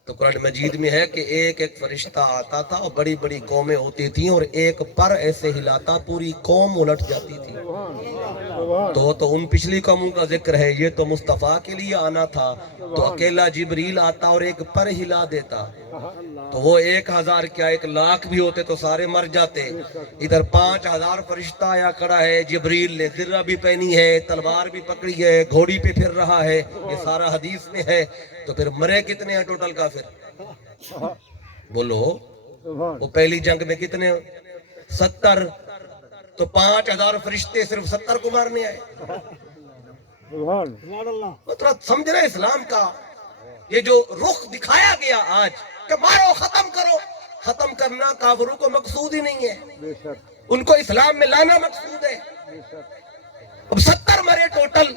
تو قرآن مجید میں ہے کہ ایک ایک فرشتہ آتا تھا اور بڑی بڑی قومیں ہوتی تھیں, اور ایک پر ایسے ہلاتا پوری قوم الٹ جاتی تھی. تو ان پچھلی قوموں کا ذکر ہے, یہ تو مصطفیٰ کے لیے آنا تھا تو اکیلا جبریل آتا اور ایک پر ہلا دیتا, تو وہ 1000 کیا 1,00,000 بھی ہوتے تو سارے مر جاتے. ادھر 5000 فرشتہ آیا کھڑا ہے, جبریل نے ذرہ بھی پہنی ہے, تلوار بھی پکڑی ہے, گھوڑی پہ پھر رہا ہے, یہ سارا حدیث میں ہے. تو پھر مرے کتنے ہیں ٹوٹل کافر بولو؟ وہ پہلی جنگ میں کتنے؟ 70. تو 5000 فرشتے صرف 70 کو مارنے آئے. مطلب سمجھ رہے اسلام کا یہ جو رخ دکھایا گیا آج کہ مارو ختم کرو, ختم کرنا کافروں کو مقصود ہی نہیں ہے, ان کو اسلام میں لانا مقصود ہے. اب 70 مرے ٹوٹل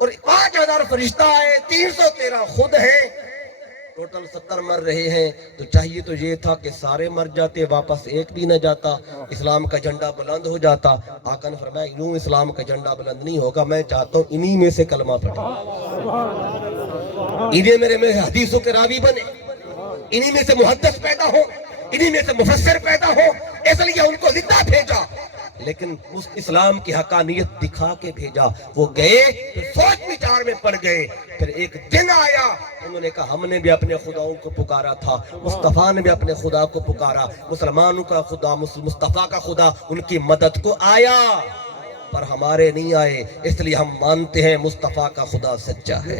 اور 5000 فرشتہ آئے, 313 خود ہیں, ٹوٹل 70 مر رہے ہیں. تو چاہیے تو یہ تھا کہ سارے مر جاتے, واپس ایک بھی نہ جاتا, اسلام کا جھنڈا بلند ہو جاتا. آقا نے فرمایا یوں اسلام کا جھنڈا بلند نہیں ہوگا, میں چاہتا ہوں انہی میں سے کلمہ پڑھے, انہیں میرے میں حدیثوں کے راوی بنے, انہی میں سے محدث پیدا ہو, انہی میں سے مفسر پیدا ہو, اس لیے ان کو زندہ بھیجا, لیکن اس اسلام کی حقانیت دکھا کے بھیجا. وہ گئے پھر سوچ وچار میں پڑ گئے. پھر ایک دن آیا, انہوں نے کہا ہم نے بھی اپنے خداؤں کو پکارا تھا, مصطفیٰ نے بھی اپنے خدا کو پکارا, مسلمانوں کا خدا مصطفیٰ کا خدا ان کی مدد کو آیا, پر ہمارے نہیں آئے, اس لیے ہم مانتے ہیں مصطفیٰ کا خدا سچا ہے.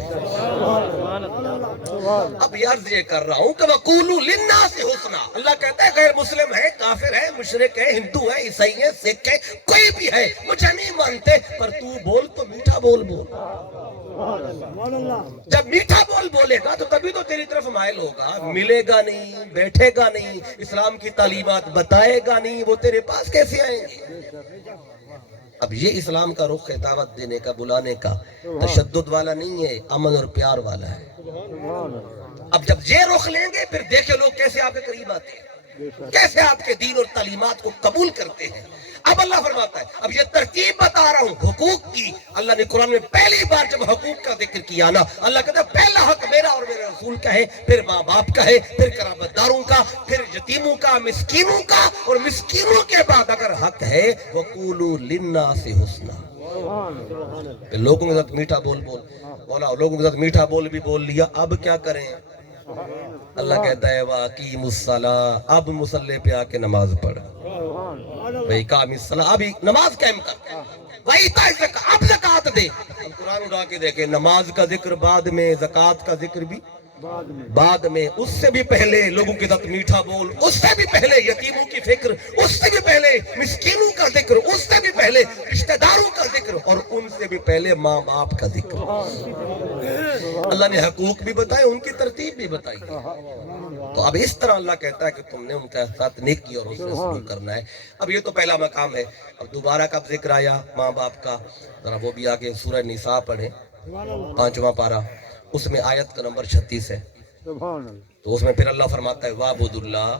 اب عرض یہ کر رہا ہوں کہ وَقُولُوا لِلنَّاسِ حُسْنًا, اللہ کہتا ہے غیر مسلم ہے, کافر ہے, مشرک ہے, ہندو ہے, عیسائی ہے, سکھ ہے, کوئی بھی ہے, مجھے نہیں مانتے, پر تو بول تو میٹھا بول بول. جب میٹھا بول بولے گا تو کبھی تو تیری طرف مائل ہوگا, ملے گا نہیں, بیٹھے گا نہیں, اسلام کی تعلیمات بتائے گا نہیں, وہ تیرے پاس کیسے آئیں گے؟ اب یہ اسلام کا رخ ہے, دعوت دینے کا, بلانے کا, تشدد والا نہیں ہے, امن اور پیار والا ہے. اب جب یہ رخ لیں گے پھر دیکھیں لوگ کیسے آپ کے قریب آتے ہیں, کیسے آپ کے دین اور تعلیمات کو قبول کرتے ہیں. اب اللہ فرماتا ہے, اب یہ ترتیب بتا رہا ہوں حقوق کی. اللہ نے قرآن میں پہلی بار جب حقوق کا ذکر کیا نا, اللہ کہتا ہے پہلا حق میرا اور میرے رسول کا ہے, پھر ماں باپ کا ہے, پھر قرابت داروں کا, پھر یتیموں کا, مسکینوں کا, اور مسکینوں کے بعد اگر حق ہے وَقُولُوا لِلنَّاسِ حُسْنًا, لوگوں کے ساتھ میٹھا بول بول بولا, لوگوں کے ساتھ میٹھا بول بھی بول لیا, اب کیا کریں؟ اللہ کہتا ہے وَأَقِیمُوا الصَّلَاةَ, اب مصلی پہ آ کے نماز پڑھ, وَإِقَامِ الصَّلَاةِ, ابھی نماز قائم کر, وَإِيتَاءِ الزَّکَاةِ, اب زکوٰۃ دے. اب قرآن اٹھا کے دیکھیں, نماز کا ذکر بعد میں, زکوٰۃ کا ذکر بھی بعد میں, اس سے بھی پہلے لوگوں کے ساتھ میٹھا بول, اس سے بھی پہلے یتیموں کی فکر, اس سے بھی پہلے مسکینوں کا ذکر, اس سے بھی پہلے رشتہ داروں کا ذکر, اور ان سے بھی پہلے ماں باپ کا ذکر. اللہ نے حقوق بھی بتائے, ان کی ترتیب بھی بتائی. تو اب اس طرح اللہ کہتا ہے کہ تم نے ان کے ساتھ نیکی اور حسن سلوک کرنا ہے. اب یہ تو پہلا مقام ہے. اب دوبارہ کب ذکر آیا ماں باپ کا, ذرا وہ بھی آگے سورہ نساء پڑھیں, 5واں پارہ, اس میں آیت کا نمبر 36 ہے. تو اس میں پھر اللہ فرماتا ہے وَاعْبُدُوا اللَّهَ,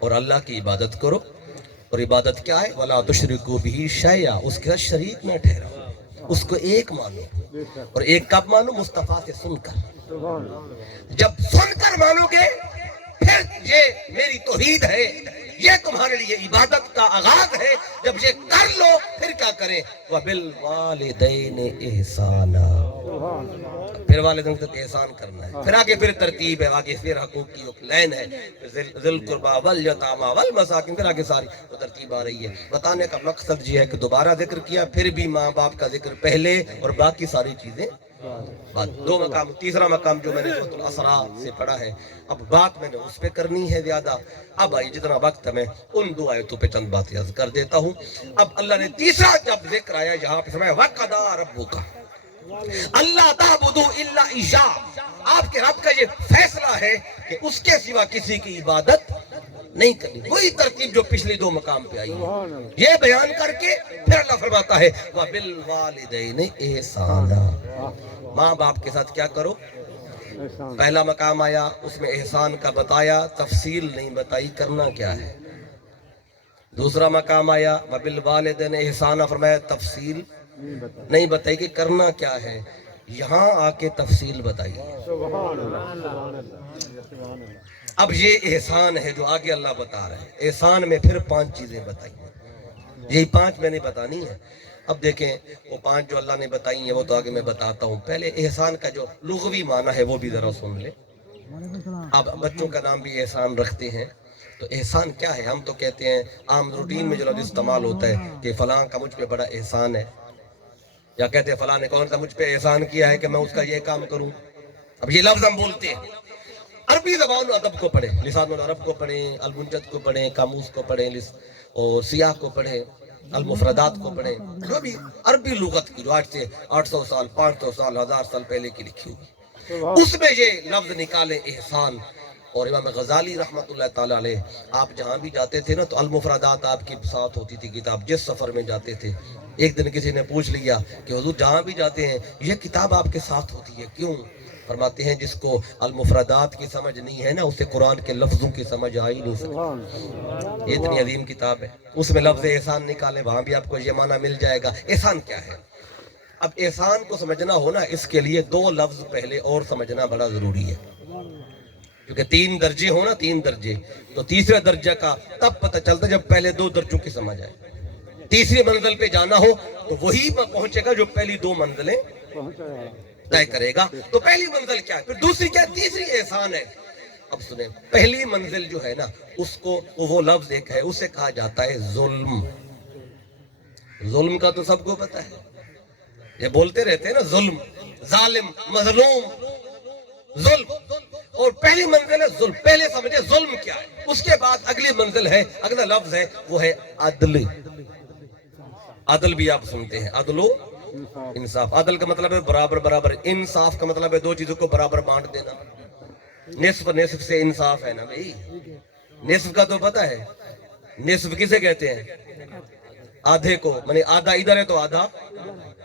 اور اللہ کی عبادت کرو. اور عبادت کیا ہے؟ وَلَا تُشْرِكُوا بِهِ شَيْئًا, اس کے ساتھ شریک نہ ٹھہراؤ, اس کو ایک مانو. اور ایک کب مانو؟ مصطفیٰ سے سن کر. جب سن کر مانو گے پھر یہ میری توحید ہے, یہ تمہارے لیے عبادت کا آغاز ہے. جب یہ کر لو پھر کیا کریں وَبِالْوَالِدَيْنِ إِحْسَانًا پھر والدین کے ساتھ احسان کرنا ہے. پھر آگے پھر ترتیب ہے, آگے پھر حقوق کی ایک لائن ہے, ذی القربیٰ والیتامیٰ والمساکین, پھر آگے ساری وہ ترتیب آ رہی ہے. بتانے کا مقصد یہ ہے کہ دوبارہ ذکر کیا, پھر بھی ماں باپ کا ذکر پہلے اور باقی ساری چیزیں بعد. دو مقام, تیسرا مقام جو میں نے سورۃ الاسراء سے پڑھا ہے, اب بات میں نے اس پہ کرنی ہے زیادہ. اب آئی جتنا وقت ہے میں ان دو آیتوں پہ چند باتیں عرض کر دیتا ہوں. اب اللہ نے تیسرا جب ذکر آیا یہاں پہ فرمایا وَقَضَىٰ رَبُّكَ اللہ تعبدوا الا ایاہ, آپ کے رب کا یہ فیصلہ ہے کہ اس کے سوا کسی کی عبادت نہیں کرنی. وہی ترتیب جو پچھلی دو مقام پہ آئی ہے, یہ بیان کر کے پھر اللہ فرماتا ہے وَبِالْوَالِدَيْنِ إِحْسَانًا, ماں باپ کے ساتھ کیا کرو. پہلا مقام آیا اس میں احسان کا بتایا, تفصیل نہیں بتائی کرنا کیا ہے. دوسرا مقام آیا وَبِالْوَالِدَيْنِ إِحْسَانًا, فرمایا تفصیل نہیں بتائی کہ کرنا کیا ہے. یہاں آ کے تفصیل بتائی. اب یہ احسان ہے جو آگے اللہ بتا رہے ہیں. احسان میں پھر 5 چیزیں بتائی ہیں, یہی 5 میں نے بتانی ہے. اب دیکھیں وہ 5 جو اللہ نے بتائی ہیں وہ تو آگے میں بتاتا ہوں. پہلے احسان کا جو لغوی معنی ہے وہ بھی ذرا سن لیں. اب بچوں کا نام بھی احسان رکھتے ہیں, تو احسان کیا ہے؟ ہم تو کہتے ہیں عام روٹین میں جو لفظ استعمال ہوتا ہے کہ فلاں کا مجھ پہ بڑا احسان ہے, یا کہتے ہیں فلاں نے کون سا مجھ پہ احسان کیا ہے کہ میں اس کا یہ کام کروں. اب یہ لفظ ہم بولتے ہیں. عربی زبان و ادب کو پڑھیں, لسان العرب کو پڑھیں, المنجد کو پڑھیں, قاموس کو پڑھیں, اور سیاح کو پڑھیں, المفردات کو پڑھیں, جو بھی عربی لغت کی جو آج سے 800 سال 500 سال 1000 سال پہلے کی لکھی ہوگی, اس میں یہ لفظ نکالے احسان. اور امام غزالی رحمۃ اللہ تعالیٰ علیہ, آپ جہاں بھی جاتے تھے نا تو المفردات آپ کے ساتھ ہوتی تھی کتاب, جس سفر میں جاتے تھے. ایک دن کسی نے پوچھ لیا کہ حضور جہاں بھی جاتے ہیں یہ کتاب آپ کے ساتھ ہوتی ہے کیوں؟ فرماتے ہیں جس کو المفردات کی سمجھ نہیں ہے نا اسے قرآن کے لفظوں کی سمجھ آ ہی نہیں سکتی. یہ اتنی عظیم کتاب ہے, اس میں لفظ احسان نکالے وہاں بھی آپ کو یہ معنی مل جائے گا. احسان کیا ہے؟ اب احسان کو سمجھنا ہونا اس کے لیے 2 لفظ پہلے اور سمجھنا بڑا ضروری ہے, کیونکہ 3 درجے ہو نا, 3 درجے, تو تیسرے درجہ کا تب پتہ چلتا جب پہلے 2 درجوں کی سمجھ آئے. تیسری منزل پہ جانا ہو تو وہی پہنچے گا جو پہلی 2 منزلیں طے کرے گا. تو پہلی منزل کیا ہے, پھر دوسری کیا ہے, تیسری احسان ہے. اب سنیں, پہلی منزل جو ہے نا اس کو وہ لفظ ایک ہے, اسے کہا جاتا ہے ظلم. ظلم کا تو سب کو پتا ہے, یہ بولتے رہتے ہیں نا ظلم, ظالم, مظلوم, ظلم. اور پہلی منزل ہے ظلم. پہلے سمجھے ظلم کیا ہے, اس کے بعد اگلی منزل ہے, اگلا لفظ ہے وہ ہے عدل. عدل بھی آپ سنتے ہیں, عدل و انصاف. عدل کا مطلب ہے برابر برابر, انصاف کا مطلب ہے 2 چیزوں کو برابر بانٹ دینا. نصف نصف سے انصاف ہے نا بھائی, نصف کا تو پتہ ہے, نصف کسے کہتے ہیں, آدھے کو, یعنی آدھا ادھر ہے تو آدھا,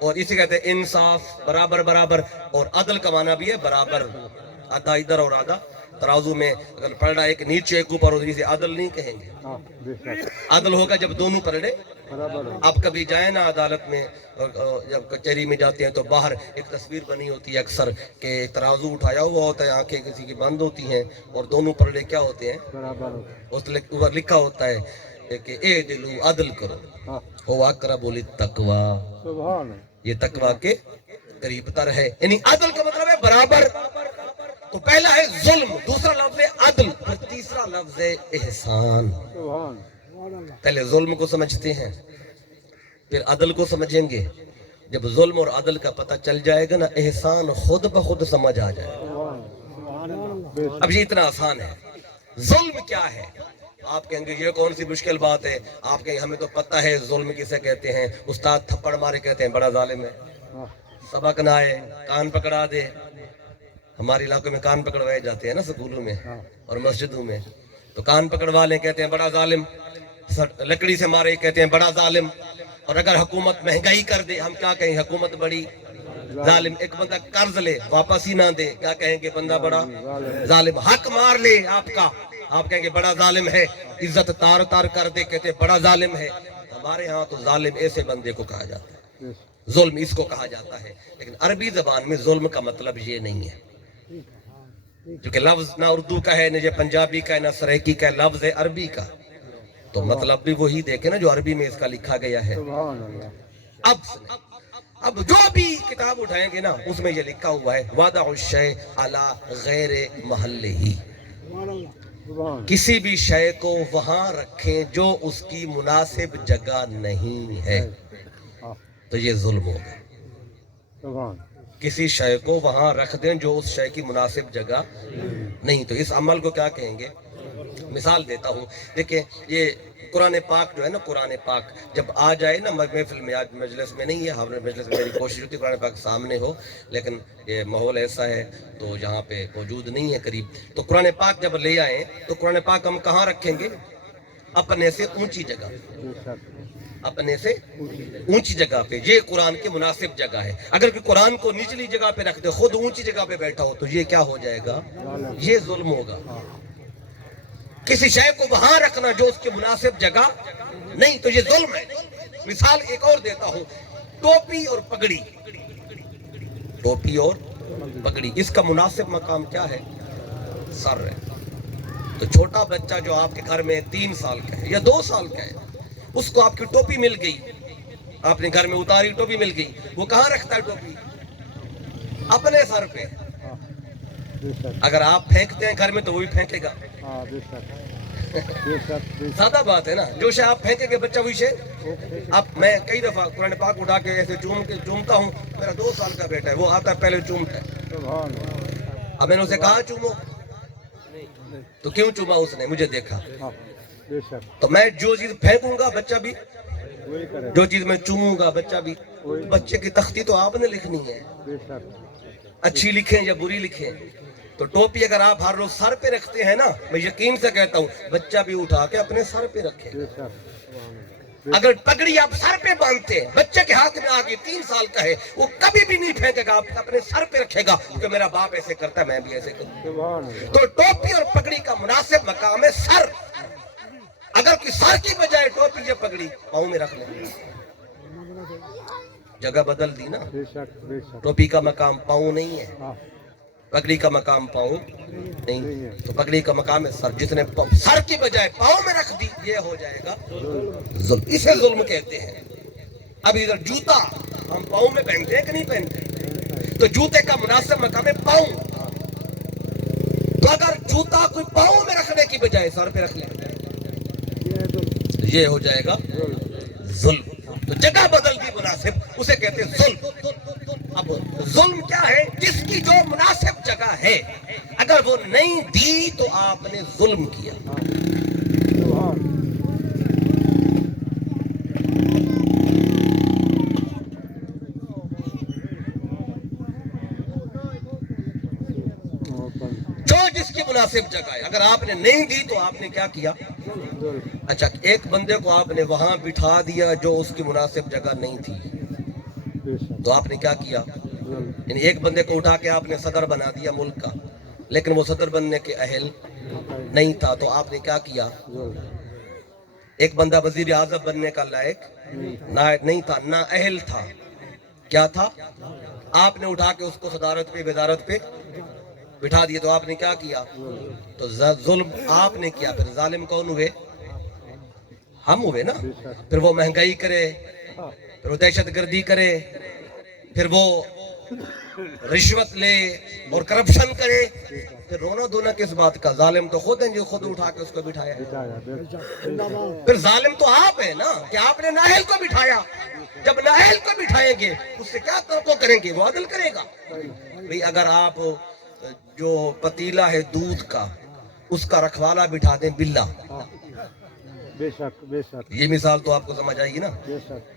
اور اسے کہتے ہیں انصاف, برابر برابر. اور عدل کا معنی بھی ہے برابر, آدھا ادھر اور آدھا. ترازو میں اگر پلڑا ایک نیچے ایک اوپر ہو تو اسے عدل نہیں کہیں گے. عدل ہوگا جب دونوں پلڑے. آپ کبھی جائیں نا عدالت میں, جب کچہری میں جاتے ہیں تو باہر ایک تصویر بنی ہوتی ہے اکثر کہ ترازو اٹھایا ہوا ہوتا ہے, آنکھیں کسی کی بند ہوتی ہیں اور دونوں پلڑے کیا ہوتے ہیں, اس اوپر لکھا ہوتا ہے کہ اے دلو عدل کرو, ہو اقرب للتقوی, یہ تقوی کے قریب تر ہے. یعنی عدل کا مطلب ہے برابر. تو پہلا ہے ظلم, دوسرا لفظ ہے عدل, اور تیسرا لفظ ہے احسان. پہلے ظلم کو سمجھتے ہیں, پھر عدل کو سمجھیں گے. جب ظلم اور عدل کا پتہ چل جائے گا نا, احسان خود بخود سمجھ آ جائے گا. اب یہ اتنا آسان ہے. ظلم کیا ہے؟ آپ کہیں گے یہ کون سی مشکل بات ہے, آپ کہیں ہمیں تو پتہ ہے ظلم کسے کہتے ہیں, استاد تھپڑ مارے کہتے ہیں بڑا ظالم ہے, سبق نہ آئے کان پکڑا دے. ہمارے علاقے میں کان پکڑوائے جاتے ہیں نا سکولوں میں اور مسجدوں میں, تو کان پکڑوا لیں کہتے ہیں بڑا ظالم, لکڑی سے مارے کہتے ہیں بڑا ظالم. اور اگر حکومت مہنگائی کر دے, ہم کیا کہیں, حکومت بڑی ظالم. ایک بندہ قرض لے واپس ہی نہ دے, کیا کہیں گے, بندہ بڑا ظالم. حق مار لے آپ کا, آپ کہیں گے بڑا ظالم ہے. عزت تار تار کر دے, کہتے ہیں بڑا ظالم ہے. ہمارے ہاں تو ظالم ایسے بندے کو کہا جاتا ہے, ظلم اس کو کہا جاتا ہے. لیکن عربی زبان میں ظلم کا مطلب یہ نہیں ہے, کیونکہ لفظ نہ اردو کا ہے, نہ یہ پنجابی کا ہے, نہ سریکی کا ہے, لفظ ہے عربی کا. تو مطلب بھی وہی دیکھیں نا جو عربی میں اس کا لکھا گیا ہے. سبحان اللہ. اب جو بھی کتاب اٹھائیں گے نا اس میں یہ لکھا ہوا ہے وضع الشیء علی غیر محلہ. سبحان. کسی بھی شے کو وہاں رکھیں جو اس کی مناسب جگہ نہیں ہے ہاں. تو یہ ظلم ہوگا. سبحان. کسی شے کو وہاں رکھ دیں جو اس شے کی مناسب جگہ نہیں. تو اس عمل کو کیا کہیں گے؟ مثال دیتا ہوں. دیکھیں یہ قرآن پاک جو ہے نا، قرآن پاک جب آ جائے نا محفل میں، آج مجلس میں نہیں ہے، ہمارے مجلس میں میری کوشش ہوتی ہے قرآن پاک سامنے ہو، لیکن یہ ماحول ایسا ہے تو یہاں پہ موجود نہیں ہے قریب. تو قرآن پاک جب لے آئیں تو قرآن پاک ہم کہاں رکھیں گے؟ اپنے سے اونچی جگہ، بے شک. اپنے سے اونچی جگہ پہ. یہ قرآن کی مناسب جگہ ہے. اگر کوئی قرآن کو نچلی جگہ پہ رکھ دے، خود اونچی جگہ پہ بیٹھا ہو، تو یہ کیا ہو جائے گا؟ یہ ظلم ہوگا. کسی شے کو وہاں رکھنا جو اس کی مناسب جگہ نہیں تو یہ ظلم ہے. مثال ایک اور دیتا ہوں، ٹوپی اور پگڑی. ٹوپی اور پگڑی اس کا مناسب مقام کیا ہے؟ سر ہے. تو چھوٹا بچہ جو آپ کے گھر میں 3 سال کا ہے یا 2 سال کا ہے، اس کو آپ کی ٹوپی مل گئی، آپ نے گھر میں اتاری ٹوپی مل گئی، وہ کہاں رکھتا ہے ٹوپی؟ اپنے سر پہ. ہاں. بے شک. اگر آپ پھینکتے ہیں گھر میں تو وہ بھی پھینکے گا. ہاں. بے شک. بے شک. بے شک. سادہ بات ہے نا. جو شے آپ پھینکیں گے بچہ وہی شے. اب میں کئی دفعہ قرآن پاک اٹھا کے ایسے چومتا ہوں. میرا 2 سال کا بیٹا ہے، وہ آتا ہے پہلے چومتا ہے. سبحان اللہ. اب میں نے اسے کہا چومو، تو کیوں چوما؟ اس نے مجھے دیکھا. ہاں. بے شک. تو میں جو چیز پھینکوں گا بچہ بھی، وہی کرے. جو چیز میں چوموں گا بچہ بھی. بچے کی تختی تو آپ نے لکھنی ہے، بے شک. اچھی لکھیں یا بری لکھیں. تو ٹوپی اگر آپ ہر روز سر پہ رکھتے ہیں نا، میں یقین سے کہتا ہوں بچہ بھی اٹھا کے اپنے سر پہ رکھے. بے شک. سبحان اللہ. اگر پگڑی آپ سر پہ باندھتے ہیں، بچے کے ہاتھ میں آگے 3 سال کا ہے، وہ کبھی بھی نہیں پھینکے گا، آپ اپنے سر پہ رکھے گا کہ میرا باپ ایسے کرتا ہے میں بھی ایسے کروں. سبحان اللہ. تو ٹوپی اور پگڑی کا مناسب مقام ہے سر. اگر کوئی سر کی بجائے ٹوپی یا پگڑی پاؤں میں رکھ لیں، جگہ بدل دی نا. بے شک. بے شک. ٹوپی کا مقام پاؤں نہیں ہے، ہاں. پگڑی کا مقام پاؤں نہیں. تو پگڑی کا مقام ہے سر. جس نے سر کی بجائے پاؤں میں رکھ دی، یہ ہو جائے گا ظلم. اسے ظلم کہتے ہیں. اب ادھر جوتا ہم پاؤں میں پہنتے ہیں کہ نہیں پہنتے؟ تو جوتے کا مناسب مقام ہے پاؤں. تو اگر جوتا کوئی پاؤں میں رکھنے کی بجائے سر پہ رکھ لے، یہ ہو جائے گا ظلم. تو جگہ بدل دی مناسب، اسے کہتے ہیں ظلم. اب ظلم کیا ہے؟ جس کی جو مناسب جگہ ہے اگر وہ نہیں دی تو آپ نے ظلم کیا. سبحان. جو جس کی مناسب جگہ ہے، اگر آپ نے نہیں دی تو آپ نے کیا کیا؟ اچھا، ایک بندے کو آپ نے وہاں بٹھا دیا جو اس کی مناسب جگہ نہیں تھی، بے شک. تو آپ نے کیا کیا؟ یعنی ایک بندے کو اٹھا کے آپ نے صدر بنا دیا ملک کا، لیکن وہ صدر بننے کے اہل نہیں تھا، تو آپ نے کیا کیا؟ ایک بندہ وزیر اعظم بننے کا لائق نہیں تھا، نا اہل تھا. کیا تھا؟ آپ نے اٹھا کے اس کو صدارت پہ، وزارت پہ بٹھا دیا، تو آپ نے کیا کیا؟ تو ظلم آپ نے کیا. پھر ظالم کون ہوئے؟ ہم ہوئے نا. پھر وہ مہنگائی کرے، پھر وہ دہشت گردی کرے، پھر وہ رشوت لے اور کرپشن کرے، پھر رونا دھونا کس بات کا؟ ظالم تو خود ہیں جو خود اٹھا کے اس کو بٹھایا ہے. پھر ظالم تو آپ ہیں نا کہ آپ نے نااہل کو بٹھایا. جب نااہل کو بٹھائیں گے اس سے کیا توقع کریں گے؟ وہ عدل کرے گا. بھئی اگر آپ جو پتیلا ہے دودھ کا، اس کا رکھوالا بٹھا دیں بلا، بے شک. بے شک. یہ مثال تو آپ کو سمجھ آئے گی نا. بے شک.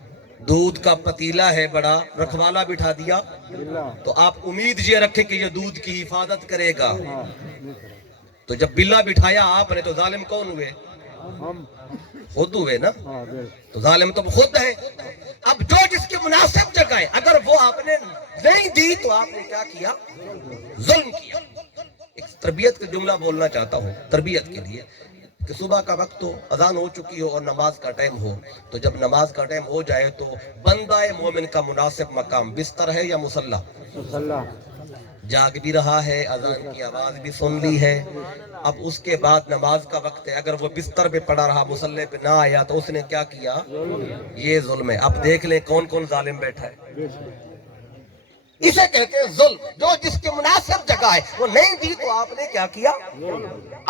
دودھ کا پتیلا ہے بڑا، رکھوالا بٹھا دیا، اللہ. تو آپ امید یہ رکھیں کہ یہ دودھ کی حفاظت کرے گا. ہاں. تو جب بلا بٹھایا آپ نے تو ظالم کون ہوئے؟ ہم. خود ہوئے نا. ہاں. بے. تو ظالم تو خود ہے. اب جو جس کی مناسب جگہ ہے اگر وہ آپ نے نہیں دی تو آپ نے کیا کیا؟ ظلم کیا. ایک تربیت کا جملہ بولنا چاہتا ہوں تربیت کے لیے، کہ صبح کا وقت ہو، اذان ہو چکی ہو اور نماز کا ٹائم ہو، تو جب نماز کا ٹائم ہو جائے تو بندہ مومن کا مناسب مقام بستر ہے یا مصلی؟ مصلی. جاگ بھی رہا ہے، اذان کی آواز بھی سن لی ہے، اب اس کے بعد نماز کا وقت ہے، اگر وہ بستر پہ پڑا رہا مصلی پہ نہ آیا تو اس نے کیا کیا؟ یہ ظلم ہے۔ اب دیکھ لیں کون کون ظالم بیٹھا ہے۔ بے شک اسے کہتے ہیں ظلم، جو جس کی مناسب جگہ ہے وہ نہیں دی تو آپ نے کیا کیا؟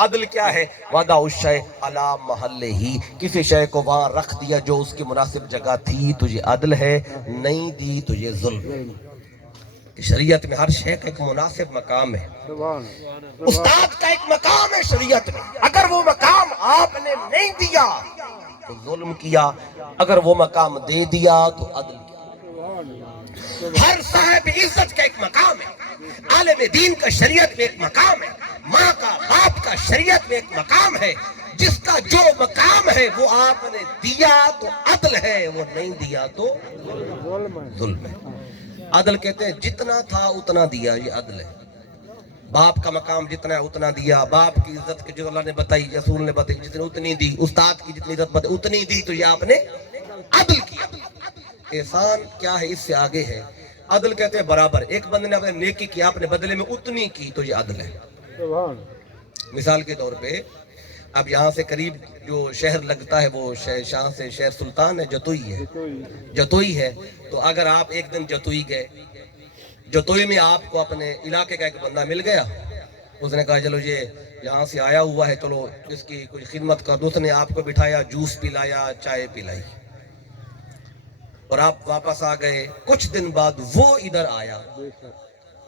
عدل کیا ہے؟ وضع الشیء علی محلہ، کسی شے کو وہاں رکھ دیا جو اس کی مناسب جگہ تھی تو یہ عدل ہے، نہیں دی تو یہ ظلم ہے۔ کہ شریعت میں ہر شے کا ایک مناسب مقام ہے، سبحان استاد کا ایک مقام ہے شریعت میں، اگر وہ مقام آپ نے نہیں دیا تو ظلم کیا، اگر وہ مقام دے دیا تو عدل کیا۔ ہر صاحب عزت کا ایک مقام ہے، عالم دین کا شریعت میں ایک مقام ہے، ماں کا باپ کا شریعت میں ایک مقام ہے، جس کا جو مقام ہے وہ آپ نے دیا تو عدل ہے، وہ نہیں دیا تو ظلم ہے۔ عدل کہتے ہیں جتنا تھا اتنا دیا، یہ عدل ہے۔ باپ کا مقام جتنا ہے اتنا دیا، باپ کی عزت کی جو اللہ نے بتائی، رسول نے بتائی جتنی اتنی دی، استاد کی جتنی عزت بتائی اتنی دی، تو یہ آپ نے عدل کیا۔ احسان کیا ہے؟ اس سے آگے ہے عدل کہتے ہیں برابر، ایک بندے نے اپنے نیکی کی، آپ نے بدلے میں اتنی کی تو یہ عدل ہے۔ سبحان مثال کے طور پہ اب یہاں سے قریب جو شہر لگتا ہے وہ شاہ سے شہر سلطان ہے، جتوئی ہے، جتوئی ہے، تو اگر آپ ایک دن جتوئی گئے، جتوئی میں آپ کو اپنے علاقے کا ایک بندہ مل گیا، اس نے کہا چلو یہ یہاں سے آیا ہوا ہے، چلو اس کی کچھ خدمت کر دو، اس نے آپ کو بٹھایا، جوس پلایا، چائے پلائی، اور آپ واپس آ گئے، کچھ دن بعد وہ ادھر آیا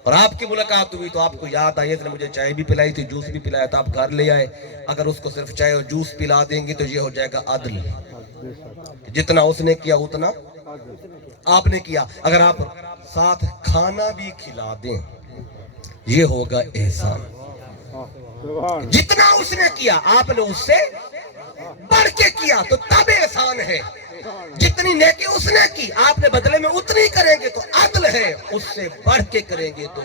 اور آپ کی ملاقات ہوئی تو آپ کو یاد آئی اس نے مجھے چائے بھی پلائی تھی، جوس بھی پلایا تھا، آپ گھر لے آئے، اگر اس کو صرف چائے اور جوس پلا دیں گے تو یہ ہو جائے گا عدل، جتنا اس نے کیا اتنا آپ نے کیا۔ اگر آپ ساتھ کھانا بھی کھلا دیں یہ ہوگا احسان، سبحان جتنا اس نے کیا آپ نے اس سے بڑھ کے کیا تو تب احسان ہے، جتنی نیکی اس نے کی آپ نے بدلے میں اتنی کریں گے تو عدل ہے، اس سے بڑھ کے کریں گے تو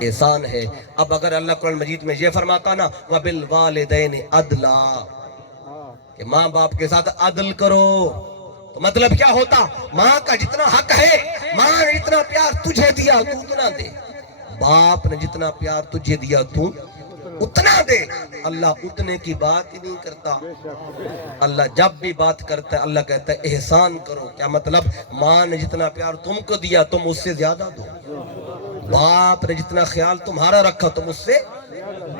احسان ہے۔ اب اگر اللہ قرآن مجید میں یہ فرماتا نا وَبِالْوَالِدَيْنِ عَدْلًا، کہ ماں باپ کے ساتھ عدل کرو، تو مطلب کیا ہوتا؟ ماں کا جتنا حق ہے، ماں نے جتنا پیار تجھے دیا تو اتنا دے، باپ نے جتنا پیار تجھے دیا تو اتنا دے۔ اللہ اتنے کی بات ہی نہیں کرتا، اللہ جب بھی بات کرتا ہے اللہ کہتا ہے احسان کرو۔ کیا مطلب؟ ماں نے جتنا پیار تم کو دیا تم اس سے زیادہ دو، باپ نے جتنا خیال تمہارا رکھا تم اس سے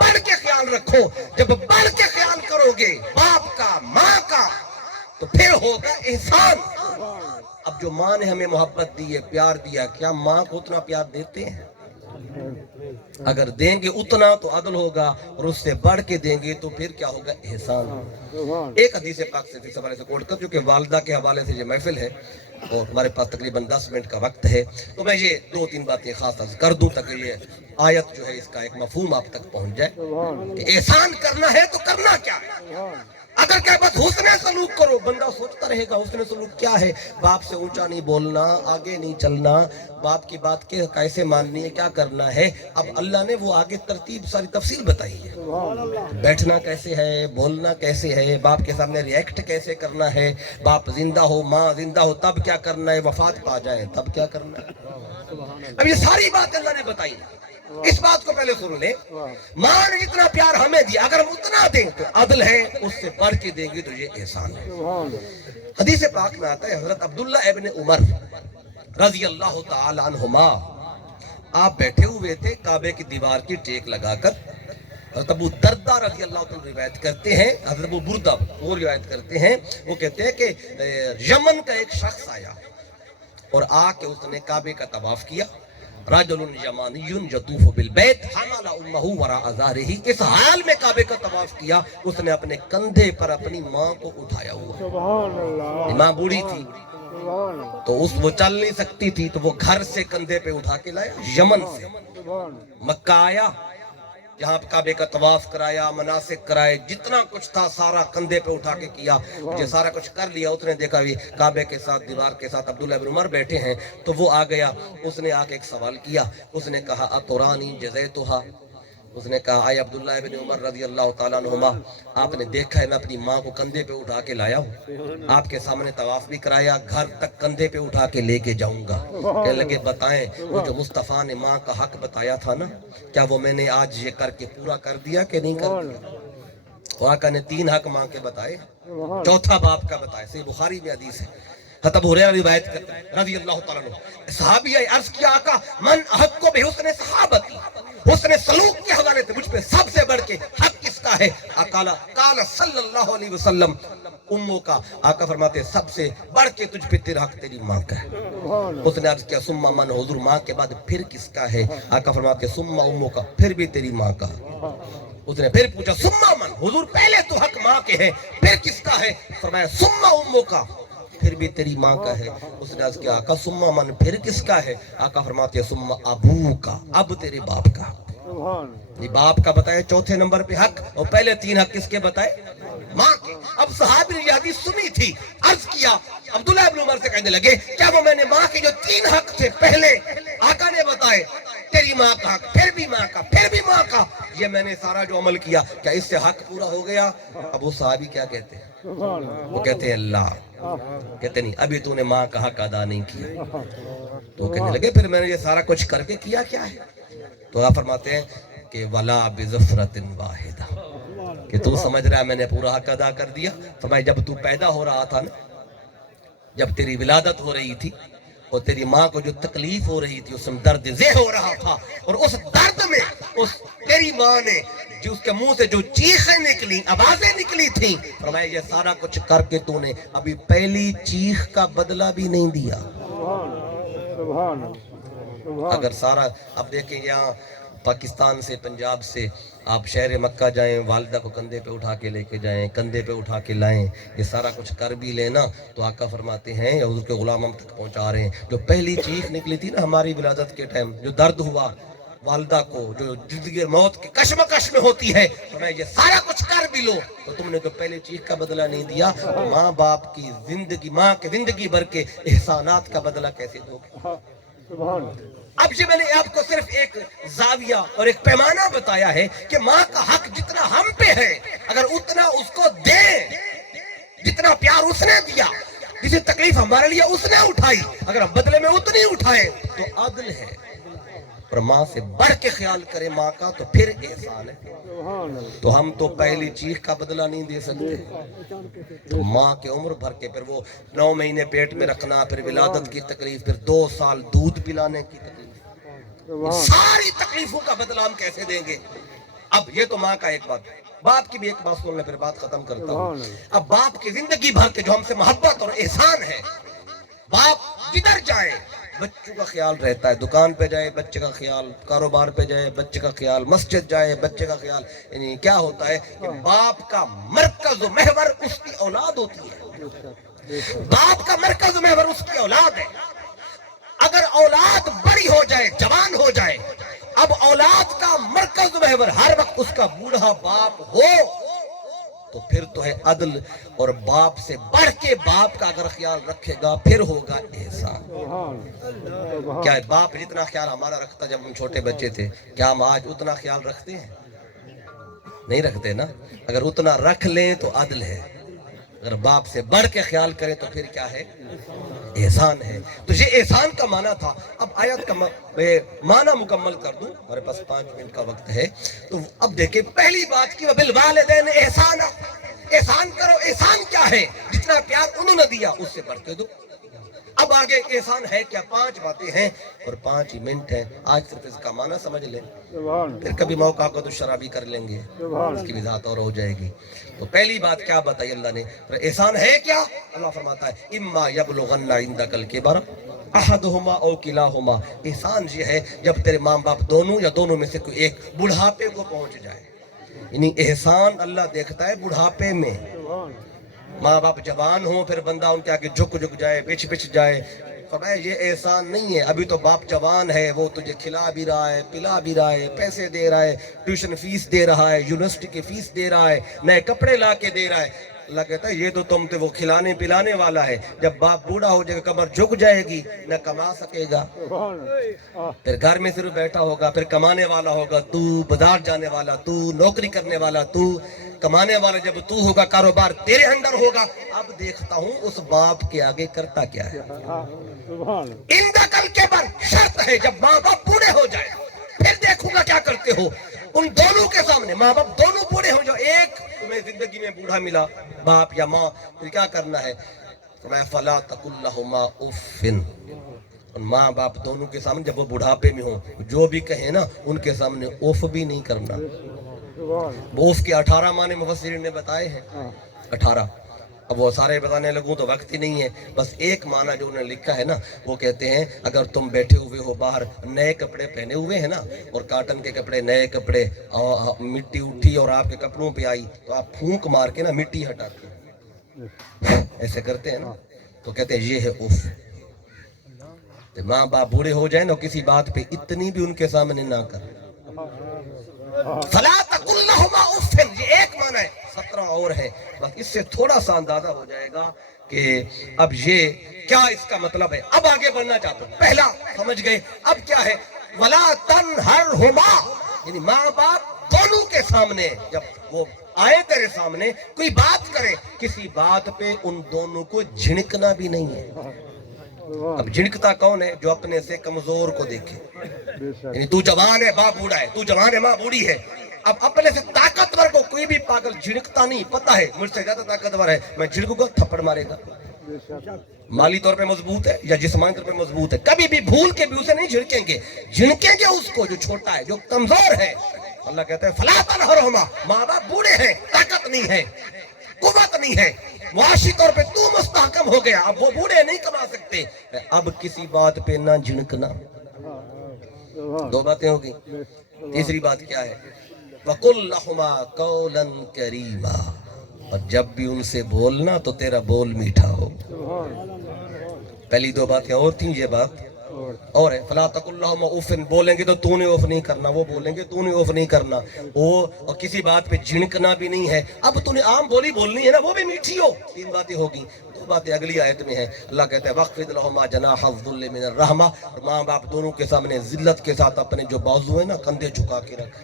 بڑھ کے خیال رکھو۔ جب بڑھ کے خیال کرو گے باپ کا، ماں کا، تو پھر ہوگا احسان۔ اب جو ماں نے ہمیں محبت دی ہے، پیار دیا، کیا ماں کو اتنا پیار دیتے ہیں؟ اگر دیں گے اتنا تو عدل ہوگا، اور اس سے بڑھ کے دیں گے تو پھر کیا ہوگا؟ احسان۔ ایک حدیث پاک سے اس حوالے سے کوٹ کر، جو کہ والدہ کے حوالے سے یہ محفل ہے اور ہمارے پاس تقریباً 10 منٹ کا وقت ہے، تو میں یہ 2-3 باتیں خاص عرض کر دوں تاکہ یہ آیت جو ہے اس کا ایک مفہوم آپ تک پہنچ جائے کہ احسان کرنا ہے تو کرنا کیا ہے۔ اگر کہ بس حسن سلوک کرو، بندہ سوچتا رہے گا حسن سلوک کیا ہے، باپ سے اونچا نہیں بولنا، آگے نہیں چلنا، باپ کی بات کیسے ماننی ہے، کیا کرنا ہے۔ اب اللہ نے وہ آگے ترتیب ساری تفصیل بتائی ہے، بیٹھنا کیسے ہے، بولنا کیسے ہے، باپ کے سامنے ریئیکٹ کیسے کرنا ہے، باپ زندہ ہو، ماں زندہ ہو تب کیا کرنا ہے، وفات پا جائے تب کیا کرنا ہے۔ اب یہ ساری بات اللہ نے بتائی، اس بات کو پہلے سن لیں، ماں نے جتنا پیار ہمیں دیا اگر ہم اتنا دیں تو عدل ہے، اس سے بڑھ کے دیں گے تو یہ احسان ہے۔ حدیث پاک میں آتا ہے حضرت عبداللہ ابن عمر رضی اللہ تعالی عنہما آپ بیٹھے ہوئے تھے کعبے کی دیوار کی ٹیک لگا کر، حضرت ابو دردہ رضی اللہ عنہ روایت کرتے ہیں، حضرت ابو بردہ وہ روایت کرتے ہیں، وہ کہتے ہیں کہ یمن کا ایک شخص آیا اور آ کے اس نے کعبے کا طواف کیا، رجل یمانی یطوف بالبیت حمل امہ وراء ظہرہ، اس حال میں کعبے کا طواف کیا، اس نے اپنے کندھے پر اپنی ماں کو اٹھایا ہوا، سبحان اللہ، ماں بوڑھی تھی تو وہ چل نہیں سکتی تھی، تو وہ گھر سے کندھے پہ اٹھا کے لایا، یمن سے مکہ آیا، یہاں کعبے کا طواف کرایا، مناسک کرائے، جتنا کچھ تھا سارا کندھے پہ اٹھا کے کیا، یہ سارا کچھ کر لیا، اس نے دیکھا بھی کعبے کے ساتھ دیوار کے ساتھ عبداللہ بن عمر بیٹھے ہیں، تو وہ آ گیا، اس نے آ کے ایک سوال کیا، اس نے کہا اترانی جزیتھا، اس نے کہا آئے عبداللہ ابن عمر رضی اللہ تعالیٰ عنہما، آپ نے دیکھا ہے میں اپنی ماں کو کندھے پہ اٹھا کے لایا ہوں، آپ کے سامنے طواف بھی کرایا، گھر تک کندھے پہ اٹھا کے لے کے جاؤں گا۔ کہنے لگے بتائیں وہ جو مصطفیٰ نے ماں کا حق بتایا تھا نا، کیا وہ میں نے آج یہ کر کے پورا کر دیا کہ نہیں کر دیا؟ اور آقا نے 3 حق ماں کے بتائے، چوتھا باپ کا بتائے، صحیح بخاری میں حدیث ہے، حضرت ابو ہریرہ روایت کرتے ہیں رضی اللہ تعالیٰ عنہ، صحابی آئے عرض کیا آقا من حق کو بحسن صحابتی، حسن سلوک کے حوالے سے مجھ پہ سب سے بڑھ کے حق کس کا ہے؟ قال صلی اللہ علیہ وسلم اموں کا، آقا فرماتے سب سے بڑھ کے تجھ پہ تیرا حق تیری ماں کا ہے۔ اس نے عرض کیا سمّا من، حضور ماں کے بعد پھر کس کا ہے؟ آقا فرماتے سمّا اموں کا، پھر بھی تیری ماں کا۔ اس نے پھر پوچھا سمّا من، حضور پہلے تو حق ماں کے ہے پھر کس کا ہے؟ فرمایا سمّا اموں کا، پھر بھی تیری ماں کا ہے۔ اس نے عرض کیا آقا سمّا من پھر کس کا ہے؟ آقا فرماتے سمّا ابو کا، اب تیرے باپ کا۔ یہ باپ کا بتائے چوتھے نمبر پہ حق، اور پہلے 3 حق کس کے بتائے؟ ماں کے۔ اب صحابی نے یہ حدیث سنی تھی، عرض کیا عبداللہ ابن عمر سے کہنے لگے کیا وہ میں نے ماں کے جو 3 حق تھے پہلے آقا نے بتائے، تیری ماں کا حق، پھر بھی ماں کا، پھر بھی ماں کا، یہ میں نے سارا جو عمل کیا کیا اس سے حق پورا ہو گیا؟ اب وہ صحابی کیا کہتے ہیں؟ وہ کہتے ہیں اللہ، کہتے نہیں ابھی تو نے ماں کا حق ادا نہیں کیا۔ تو کہنے لگے پھر میں نے یہ سارا کچھ کر کے کیا کیا ہے؟ تو آپ فرماتے ہیں کہ وَلَا بِظَفْرَةٍ وَاحِدَةٍ، کہ تو سمجھ رہا ہے میں نے پورا حق ادا کر دیا؟ فرمایا جب تو پیدا ہو رہا تھا نا، جب تیری ولادت ہو رہی تھی اور تیری ماں کو جو تکلیف ہو رہی تھی اس میں درد ذہ ہو رہا تھا، اور اس درد میں اس تیری ماں نے جو اس کے منہ سے جو چیخیں نکلی، آوازیں نکلی تھیں، فرمایا یہ سارا کچھ کر کے تو نے ابھی پہلی چیخ کا بدلہ بھی نہیں دیا۔ اگر سارا، اب دیکھیں یہاں پاکستان سے پنجاب سے آپ شہر مکہ جائیں، والدہ کو کندھے پہ اٹھا کے لے کے جائیں، کندھے پہ اٹھا کے لائیں، یہ سارا کچھ کر بھی لینا تو آقا فرماتے ہیں یا حضور کے غلام ہم تک پہنچا رہے ہیں، جو پہلی چیخ نکلی تھی نا ہماری ولادت کے ٹائم، جو درد ہوا والدہ کو، جو زندگی موت کی کشمکش میں ہوتی ہے، فرمایا یہ سارا کچھ کر بھی لو تو تم نے جو پہلے چیخ کا بدلہ نہیں دیا، ماں باپ کی زندگی، ماں کے زندگی بھر کے احسانات کا بدلہ کیسے دو گے؟ اب یہ میں نے آپ کو صرف ایک زاویہ اور ایک پیمانہ بتایا ہے کہ ماں کا حق جتنا ہم پہ ہے اگر اتنا اس کو دیں، جتنا پیار اس نے دیا، جسی تکلیف ہمارے لیے اس نے اٹھائی، اگر ہم بدلے میں اتنی اٹھائیں تو عدل ہے، اور ماں سے بڑھ کے خیال کرے ماں کا تو پھر احسان ہے۔ تو ہم تو پہلی چیخ کا بدلہ نہیں دے سکتے، تو ماں کے عمر بھر کے، پھر وہ 9 مہینے پیٹ میں رکھنا، پھر ولادت کی تکلیف، پھر 2 سال دودھ پلانے کی تکلیف، ساری تکلیفوں کا بدلہ ہم کیسے دیں گے؟ اب یہ تو ماں کا ایک بات ہے، باپ کی بھی ایک بات سن لیں پھر بات ختم کرتا ہوں۔ اب باپ کی زندگی بھر کے جو ہم سے محبت اور احسان ہے، باپ جدھر جائے بچوں کا خیال رہتا ہے، دکان پہ جائے بچے کا خیال، کاروبار پہ جائے بچے کا خیال، مسجد جائے بچے کا خیال، یعنی کیا ہوتا ہے کہ باپ کا مرکز و محور اس کی اولاد ہوتی ہے، باپ کا مرکز و محور اس کی اولاد ہے۔ اگر اولاد بڑی ہو جائے، جوان ہو جائے، اب اولاد کا مرکز و محور ہر وقت اس کا بوڑھا باپ ہو تو پھر تو ہے عدل، اور باپ سے بڑھ کے باپ کا اگر خیال رکھے گا پھر ہوگا احسان۔ کیا باپ جتنا خیال ہمارا رکھتا جب ہم چھوٹے بچے تھے، کیا ہم آج اتنا خیال رکھتے ہیں؟ نہیں رکھتے نا۔ اگر اتنا رکھ لیں تو عدل ہے، اگر باپ سے بڑھ کے خیال کریں تو پھر کیا ہے؟ احسان ہے۔ تو یہ احسان کا معنی تھا۔ اب آیت کا معنی مکمل کر دوں، ہمارے پاس 5 منٹ کا وقت ہے، تو اب دیکھیں پہلی بات کی وَبِالْوَالِدَيْنِ احسانا، احسان کرو۔ احسان کیا ہے؟ جتنا پیار انہوں نے دیا اس سے بڑھ کے دو۔ اب آگے احسان ہے کیا؟ 5 باتیں ہیں اور 5 ہی منٹ ہیں، آج صرف اس کا معنی سمجھ لیں، پھر کبھی موقع کو تو شرابی کر لیں گے، اس کی وضاحت اور ہو جائے گی۔ تو پہلی بات کیا بتائی اللہ نے؟ احسان ہے کیا؟ اللہ فرماتا ہے اما یبلغن عندک الکبر احدہما او کلاہما، احسان یہ ہے جب تیرے ماں باپ دونوں یا دونوں میں سے کوئی ایک بڑھاپے کو پہنچ جائے، یعنی احسان اللہ دیکھتا ہے بڑھاپے میں۔ ماں باپ جوان ہوں پھر بندہ ان کے آگے جھک جائے، پچھ جائے، فرمایا یہ احسان نہیں ہے۔ ابھی تو باپ جوان ہے، وہ تجھے کھلا بھی رہا ہے، پلا بھی رہا ہے، پیسے دے رہا ہے، ٹیوشن فیس دے رہا ہے، یونیورسٹی کی فیس دے رہا ہے، نئے کپڑے لا کے دے رہا ہے، اللہ کہتا ہے یہ تو تم تے وہ کھلانے پلانے والا ہے، جب باپ بوڑھا ہو جائے گا کمر جھک جائے گی، نہ کما سکے گا، پھر گھر میں صرف بیٹھا ہوگا، پھر کمانے والا ہوگا تو، بازار جانے والا تو، نوکری کرنے والا تو، کمانے والا جب تو ہوگا، کاروبار تیرے اندر ہوگا۔ اب دیکھتا ہوں اس باپ کے آگے کرتا کیا ہے۔ اندکل کے بر شرط ہے جب ماں باپ بوڑھے ہو جائے پھر دیکھوں گا کیا کرتے ہو۔ ان دونوں کے سامنے ماں باپ دونوں بوڑھے ہو جائے، ایک تمہیں زندگی میں بوڑھا ملا باپ یا ماں، پھر کیا کرنا ہے؟ فَلَا تَقُلْ لَهُمَا اُفٍّ، ان ماں باپ دونوں کے سامنے جب وہ بڑھاپے میں ہوں جو بھی کہیں نا ان کے سامنے اوف بھی نہیں کرنا۔ وہ اوف کے 18 معنی مفسرین نے بتائے ہیں، 18۔ اب وہ سارے بتانے لگوں تو وقت ہی نہیں ہے، بس ایک معنی جو انہوں نے لکھا ہے نا وہ کہتے ہیں اگر تم بیٹھے ہوئے ہو باہر، نئے کپڑے پہنے ہوئے ہیں نا، اور کاٹن کے کپڑے نئے کپڑے، مٹی اٹھی اور آپ کے کپڑوں پہ آئی تو آپ پھونک مار کے نا مٹی ہٹاتے ہیں، ایسے کرتے ہیں نا، تو کہتے ہیں یہ ہے اوف۔ ماں باپ بوڑھے ہو جائیں نا کسی بات پہ اتنی بھی ان کے سامنے نہ کر۔ فَلَا تَقُلْ لَهُمَا اُفٍّ، یہ ایک معنی ہے، 17 اور ہے، بس اس سے تھوڑا سا اندازہ ہو جائے گا کہ اب یہ کیا اس کا مطلب ہے۔ اب آگے بڑھنا چاہتا ہوں، پہلا سمجھ گئے، اب کیا ہے؟ وَلَا تَنْهَرْهُمَا، یعنی ماں باپ دونوں کے سامنے جب وہ آئے تیرے سامنے کوئی بات کرے، کسی بات پہ ان دونوں کو جھنکنا بھی نہیں ہے۔ اب جھنکتا کون ہے؟ جو اپنے سے کمزور کو دیکھے، یعنی تو جوان ہے باپ بوڑھا ہے، تو جوان ہے ماں بوڑھی ہے، اب اپنے سے طاقتور کو کوئی بھی پاگل جھنکتا نہیں، پتہ ہے مجھ سے زیادہ طاقتور ہے، میں جھنکوں گا تھپڑ مارے گا۔ مالی طور پہ مضبوط ہے یا جسمانی طور پہ مضبوط ہے، کبھی بھی بھول کے بھی اسے نہیں جھنکیں گے، جھنکیں گے اس کو جو چھوٹا ہے، جو کمزور ہے۔ اللہ کہتا ہے فَلَا تَنْهَرْهُمَا، ماں باپ بوڑھے ہیں، طاقت نہیں ہے، قوت نہیں ہے، معاشی طور پہ تو مستحکم ہو گیا، اب وہ بوڑھے نہیں کما سکتے، اب کسی بات پہ نہ جھنکنا۔ دو باتیں ہوگی، تیسری بات کیا ہے؟ وَقُلْ لَهُمَا قَوْلًا كَرِيمًا، اور جب بھی ان سے بولنا تو تیرا بول میٹھا ہو۔ پہلی دو باتیں اور تھیں، یہ بات اور ہے۔ فَلَا تَقُلْ لَهُمَا اُفٍّ، بولیں گے تو تو نے اوف نہیں کرنا، وہ بولیں گے تو نے اوف نہیں کرنا، اور کسی بات پہ جھنکنا بھی نہیں ہے۔ اب تو نے عام بولی بولنی ہے نا، وہ بھی میٹھی ہو۔ تین باتیں ہوگی، دو باتیں اگلی آیت میں ہیں۔ اللہ کہتا ہے وَاخْفِضْ لَهُمَا جَنَاحَ الذُّلِّ مِنَ الرَّحْمَةِ، اور ماں باپ دونوں کے سامنے ذلت کے ساتھ اپنے جو بازو ہیں نا کندھے جھکا کے رکھ۔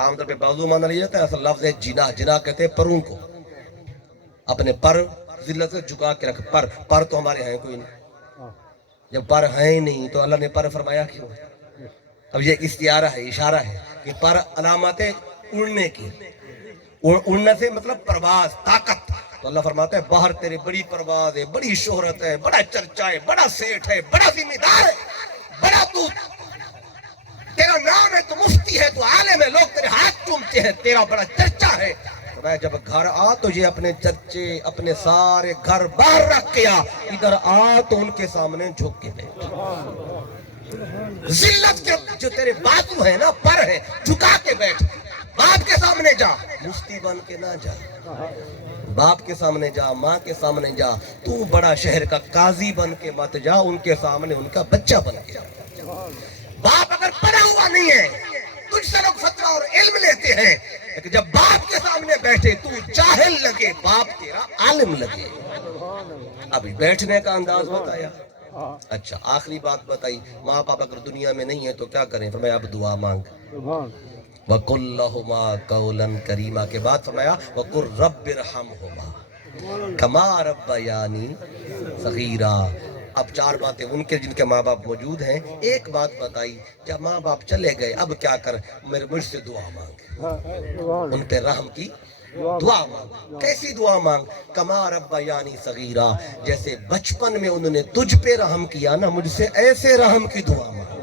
عام طور پہ بازو مانا لیا جاتا ہے، اصل لفظ ہے جناح، جناح کہتے ہیں پروں کو، اپنے پر ذلت سے جھکا کے رکھ۔ پر تو ہمارے ہیں کوئی نہیں، جب پر ہیں ہی نہیں تو اللہ نے پر فرمایا کیوں؟ اب یہ استعارہ ہے، اشارہ ہے کہ پر علامت ہے اڑنے کی، اڑنے سے مطلب پرواز، طاقت۔ تو اللہ فرماتا ہے باہر تیرے بڑی پرواز ہے، بڑی شہرت ہے، بڑا چرچا ہے، بڑا سیٹھ ہے، بڑا ذمہ دار ہے، بڑا تو تیرا نام ہے، تو مفتی ہے، تو عالم ہے، لوگ تیرے ہاتھ چومتے ہیں، تیرا بڑا چرچا ہے۔ میں جب گھر آ تو یہ اپنے چرچے اپنے سارے گھر باہر رکھ کے آ، ادھر آ تو ان کے سامنے جھک کے بیٹھ۔ ذلت کے جو تیرے بازو ہیں نا، پر ہے، جھکا کے بیٹھ۔ باپ کے سامنے جا، مفتی بن کے نہ جا، باپ کے سامنے جا، ماں کے سامنے جا، تو بڑا شہر کا قاضی بن کے مت جا، ان کے سامنے ان کا بچہ بن کے جا۔ باپ اگر پڑھا ہوا نہیں ہے، تجھ سے لوگ فتویٰ اور علم لیتے ہیں، لیکن جب باپ کے سامنے بیٹھے تو جاہل لگے، باپ تیرا عالم لگے۔ ابھی بیٹھنے کا انداز بتایا۔ اچھا آخری بات بتائی، ماں باپ اگر دنیا میں نہیں ہے تو کیا کریں؟ فرمایا اب دعا مانگ۔ وَقُلْ لَهُمَا قَوْلًا كَرِيمًا کے بعد فرمایا وَقُلْ رَبِّ ارْحَمْهُمَا كَمَا رَبَّيَانِي صَغِيرًا۔ اب چار باتیں ان کے جن کے ماں باپ موجود ہیں، ایک بات بتائی، جب ماں باپ چلے گئے اب کیا کر؟ مجھ سے دعا مانگ، ان پہ رحم کی دعا مانگ۔ کیسی دعا مانگ؟ کما ربیانی صغیرا، جیسے بچپن میں انہوں نے تجھ پہ رحم کیا نا، مجھ سے ایسے رحم کی دعا مانگ۔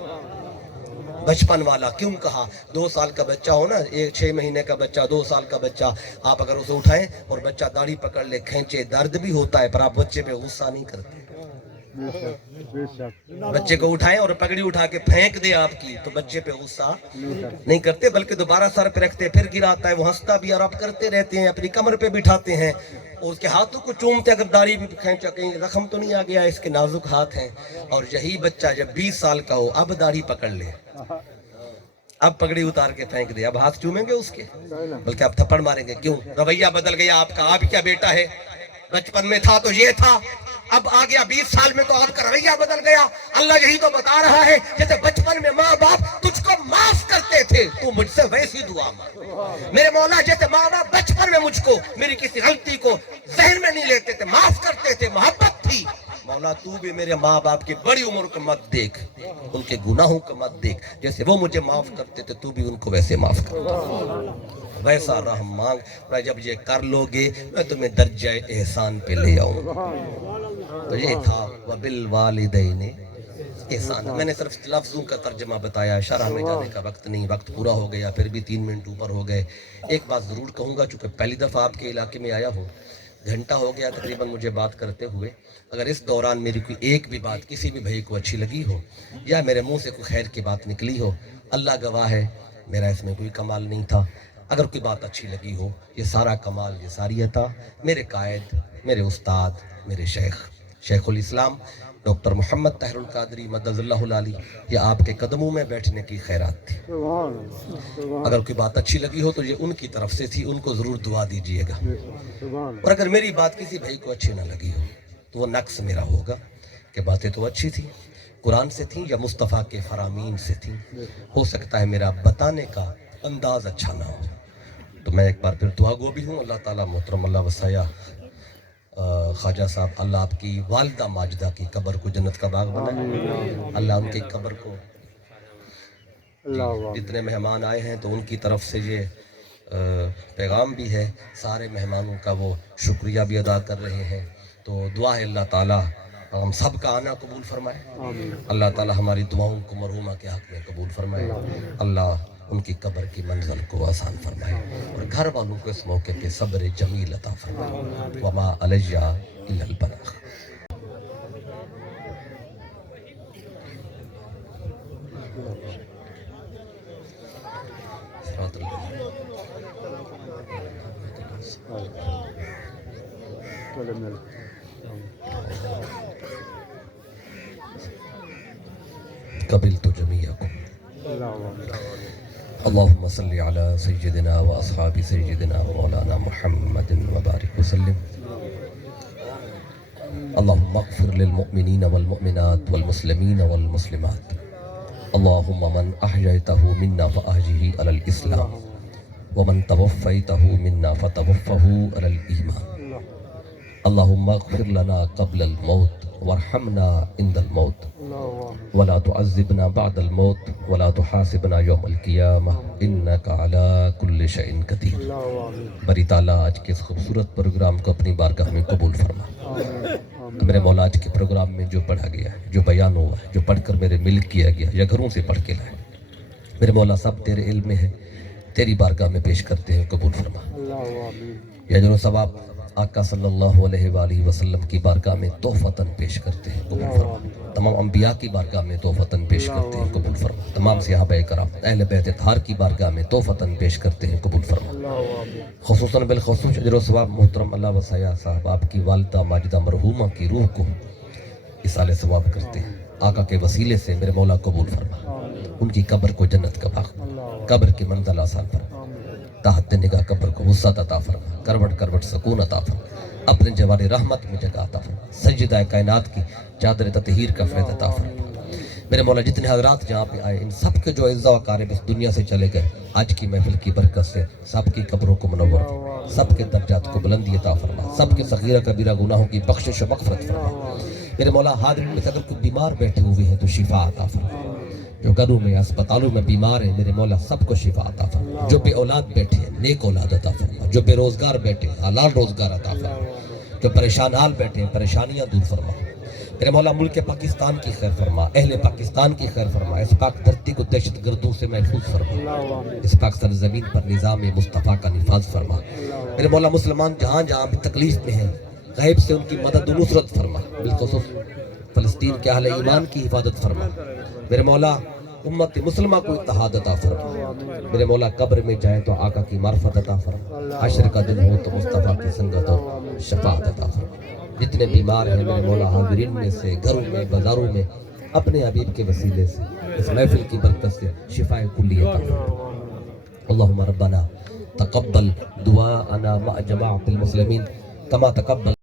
بچپن والا کیوں کہا؟ 2 سال کا بچہ ہو نا، 6 مہینے کا بچہ، 2 سال کا بچہ، آپ اگر اسے اٹھائیں اور بچہ داڑھی پکڑ لے کھینچے، درد بھی ہوتا ہے، پر آپ بچے پہ غصہ نہیں کرتے۔ بچے کو اٹھائیں اور پگڑی اٹھا کے پھینک دے آپ کی تو بچے پہ غصہ نہیں کرتے، بلکہ دوبارہ سر پہ رکھتے، پھر گراتا ہے، وہ ہنستا بھی اور آپ کرتے رہتے ہیں، اپنی کمر پہ بٹھاتے ہیں اور اس کے ہاتھوں کو چومتے، اگر داڑھی بھی کھینچا کہیں زخم تو نہیں آ گیا، اس کے نازک ہاتھ ہیں۔ اور یہی بچہ جب 20 سال کا ہو اب داڑھی پکڑ لے، اب پگڑی اتار کے پھینک دیا، اب ہاتھ چومیں گے اس کے، نہیں نا بلکہ اب تھپڑ ماریں گے. کیوں؟ رویہ بدل گیا آپ کا. آپ کیا بیٹا ہے، بچپن میں تھا تو یہ تھا، اب آ گیا 20 سال میں تو آپ کا رویہ بدل گیا. اللہ یہی تو بتا رہا ہے، جیسے بچپن میں ماں باپ تجھ کو معاف کرتے تھے تو مجھ سے ویسی دعا مانگ. میرے مولا جیسے ماں باپ بچپن میں مجھ کو میری کسی غلطی کو ذہن میں نہیں لیتے تھے، معاف کرتے تھے، محبت تھی. مولا تو بھی میرے ماں باپ کی بڑی عمر کو مت دیکھ، ان کے گناہوں کو مت دیکھ، جیسے وہ مجھے معاف کرتے تھے تو بھی ان کو ویسے معاف کر، ویسا رحم مانگ. اور جب یہ کر لو گے میں تمہیں درجہ احسان پہ لے آؤں. تو یہ تھا وَبِالْوَالِدَيْنِ احسان. میں نے صرف لفظوں کا ترجمہ بتایا، شرح میں جانے کا وقت نہیں، وقت پورا ہو گیا، پھر بھی 3 منٹ اوپر ہو گئے. ایک بات ضرور کہوں گا، چونکہ پہلی دفعہ آپ کے علاقے میں آیا ہوں، گھنٹہ ہو گیا تقریباً مجھے بات کرتے ہوئے. اگر اس دوران میری کوئی ایک بھی بات کسی بھی بھائی کو اچھی لگی ہو یا میرے منہ سے کوئی خیر کی بات نکلی ہو، اللہ گواہ ہے میرا اس میں کوئی کمال نہیں تھا. اگر کوئی بات اچھی لگی ہو، یہ سارا کمال، یہ ساری عطا میرے قائد، میرے استاد، میرے شیخ الاسلام ڈاکٹر محمد طاہر القادری مدد اللہ العالی، یہ آپ کے قدموں میں بیٹھنے کی خیرات تھی. سبحان اللہ سبحان اگر کوئی بات اچھی لگی ہو تو یہ ان کی طرف سے تھی، ان کو ضرور دعا دیجئے گا. سبحان اور اگر میری بات کسی بھائی کو اچھی نہ لگی ہو تو وہ نقص میرا ہوگا کہ باتیں تو اچھی تھیں، قرآن سے تھیں یا مصطفیٰ کے فرامین سے تھیں. ہو سکتا ہے میرا بتانے کا انداز اچھا نہ ہو. تو میں ایک بار پھر دعا گو بھی ہوں. اللہ تعالیٰ محترم اللہ وسعہ خواجہ صاحب، اللہ آپ کی والدہ ماجدہ کی قبر کو جنت کا باغ بنائے. اللہ ان کی قبر کو، اللہ جتنے مہمان آئے ہیں تو ان کی طرف سے یہ پیغام بھی ہے، سارے مہمانوں کا وہ شکریہ بھی ادا کر رہے ہیں. تو دعا ہے اللہ تعالیٰ ہم سب کا آنا قبول فرمائے. اللہ تعالیٰ ہماری دعاؤں کو مرحومہ کے حق میں قبول فرمائے. اللہ ان کی قبر کی منزل کو آسان فرمائے اور گھر والوں کو اس موقع پہ صبر جمیل عطا فرمائے. وما علیہ الا البلاغ. قبلت جميعكم. اللهم صل على سيدنا وأصحاب سيدنا ومولانا محمد وبارك وسلم. اللهم اغفر للمؤمنين والمؤمنات والمسلمين والمسلمات. اللهم من أحييته منا فأحيه على الإسلام ومن توفيته منا فتوفه على الإيمان. اللهم اغفر لنا قبل الموت وارحمنا عند الموت ولا تعذبنا بعد الموت ولا تحاسبنا يوم القيامة إنك على كل شيء قدير. بری تعالیٰ آج کے اس خوبصورت پروگرام کو اپنی بارگاہ میں قبول فرما. میرے مولا آج کے پروگرام میں جو پڑھا گیا ہے، جو بیان ہوا ہے، جو پڑھ کر میرے ملک کیا گیا یا گھروں سے پڑھ کے لائے، میرے مولا سب تیرے علم میں ہے، تیری بارگاہ میں پیش کرتے ہیں، قبول فرما. یا جو ثواب آقا صلی اللہ علیہ وآلہ وسلم کی بارگاہ میں تحفتاً پیش کرتے ہیں، قبول فرما. تمام انبیاء کی بارگاہ میں تحفتاً پیش کرتے ہیں، قبول فرما. تمام صحابہ کرام اہل بیت اطہار کی بارگاہ میں تحفتاً پیش کرتے ہیں، قبول فرما. خصوصاً بالخصوص اجر و ثواب محترم اللہ وسعہ صاحب، آپ کی والدہ ماجدہ مرحومہ کی روح کو اصالِ ثواب کرتے ہیں. آقا کے وسیلے سے میرے مولا قبول فرما. ان کی قبر کو جنت کا باغ بنا، قبر کی منزل آسان فرما. تحت نگاہ قبر کو وسعت عطا فرما، کروٹ کروٹ سکون عطا فرما. اپنے جوار رحمت میں جگہ عطا فرما. سجدہ کائنات کی چادر تطہیر کا فیض عطا فرما. میرے مولا جتنے حضرات جہاں پہ آئے، ان سب کے جو اعزاء و اقارب اس دنیا سے چلے گئے، آج کی محفل کی برکت سے سب کی قبروں کو منور فرما، سب کے درجات کو بلندی عطا فرما، سب کے صغیرہ کبیرہ گناہوں کی بخشش و مغفرت فرما. میرے مولا حاضرین میں سے اگر کوئی بیمار بیٹھے ہوئے ہیں تو شفا عطا فرما. جو گھروں میں اسپتالوں میں بیمار ہیں، میرے مولا سب کو شفا عطا فرما. جو بے اولاد بیٹھے ہیں، نیک اولاد عطا فرما. جو بے روزگار بیٹھے ہیں، حلال روزگار عطا فرما. جو پریشان حال بیٹھے ہیں، پریشانیاں دور فرما. میرے مولا ملک پاکستان کی خیر فرما، اہل پاکستان کی خیر فرما. اس پاک دھرتی کو دہشت گردوں سے محفوظ فرما. اس پاک سرزمین پر نظام مصطفیٰ کا نفاذ فرما. میرے مولا مسلمان جہاں جہاں بھی تکلیف میں ہیں، غیب سے ان کی مدد و نصرت فرما. بالخصوص فلسطین کے اہل ایمان کی حفاظت فرما. میرے مولا امت مسلمہ کو اتحاد عطا فرما. میرے مولا قبر میں جائیں تو آقا کی معرفت عطا فرما. حشر کا دن ہو تو مصطفیٰ کی سنگت اور شفاعت عطا فرما. جتنے بیمار ہیں میرے مولا حاضرین میں سے، گھروں میں، بازاروں میں، اپنے حبیب کے وسیلے سے اس محفل کی برکت سے شفاء کلی عطا فرما۔ اللہم ربنا تقبل دعاءنا مع جماعت المسلمین کما تقبل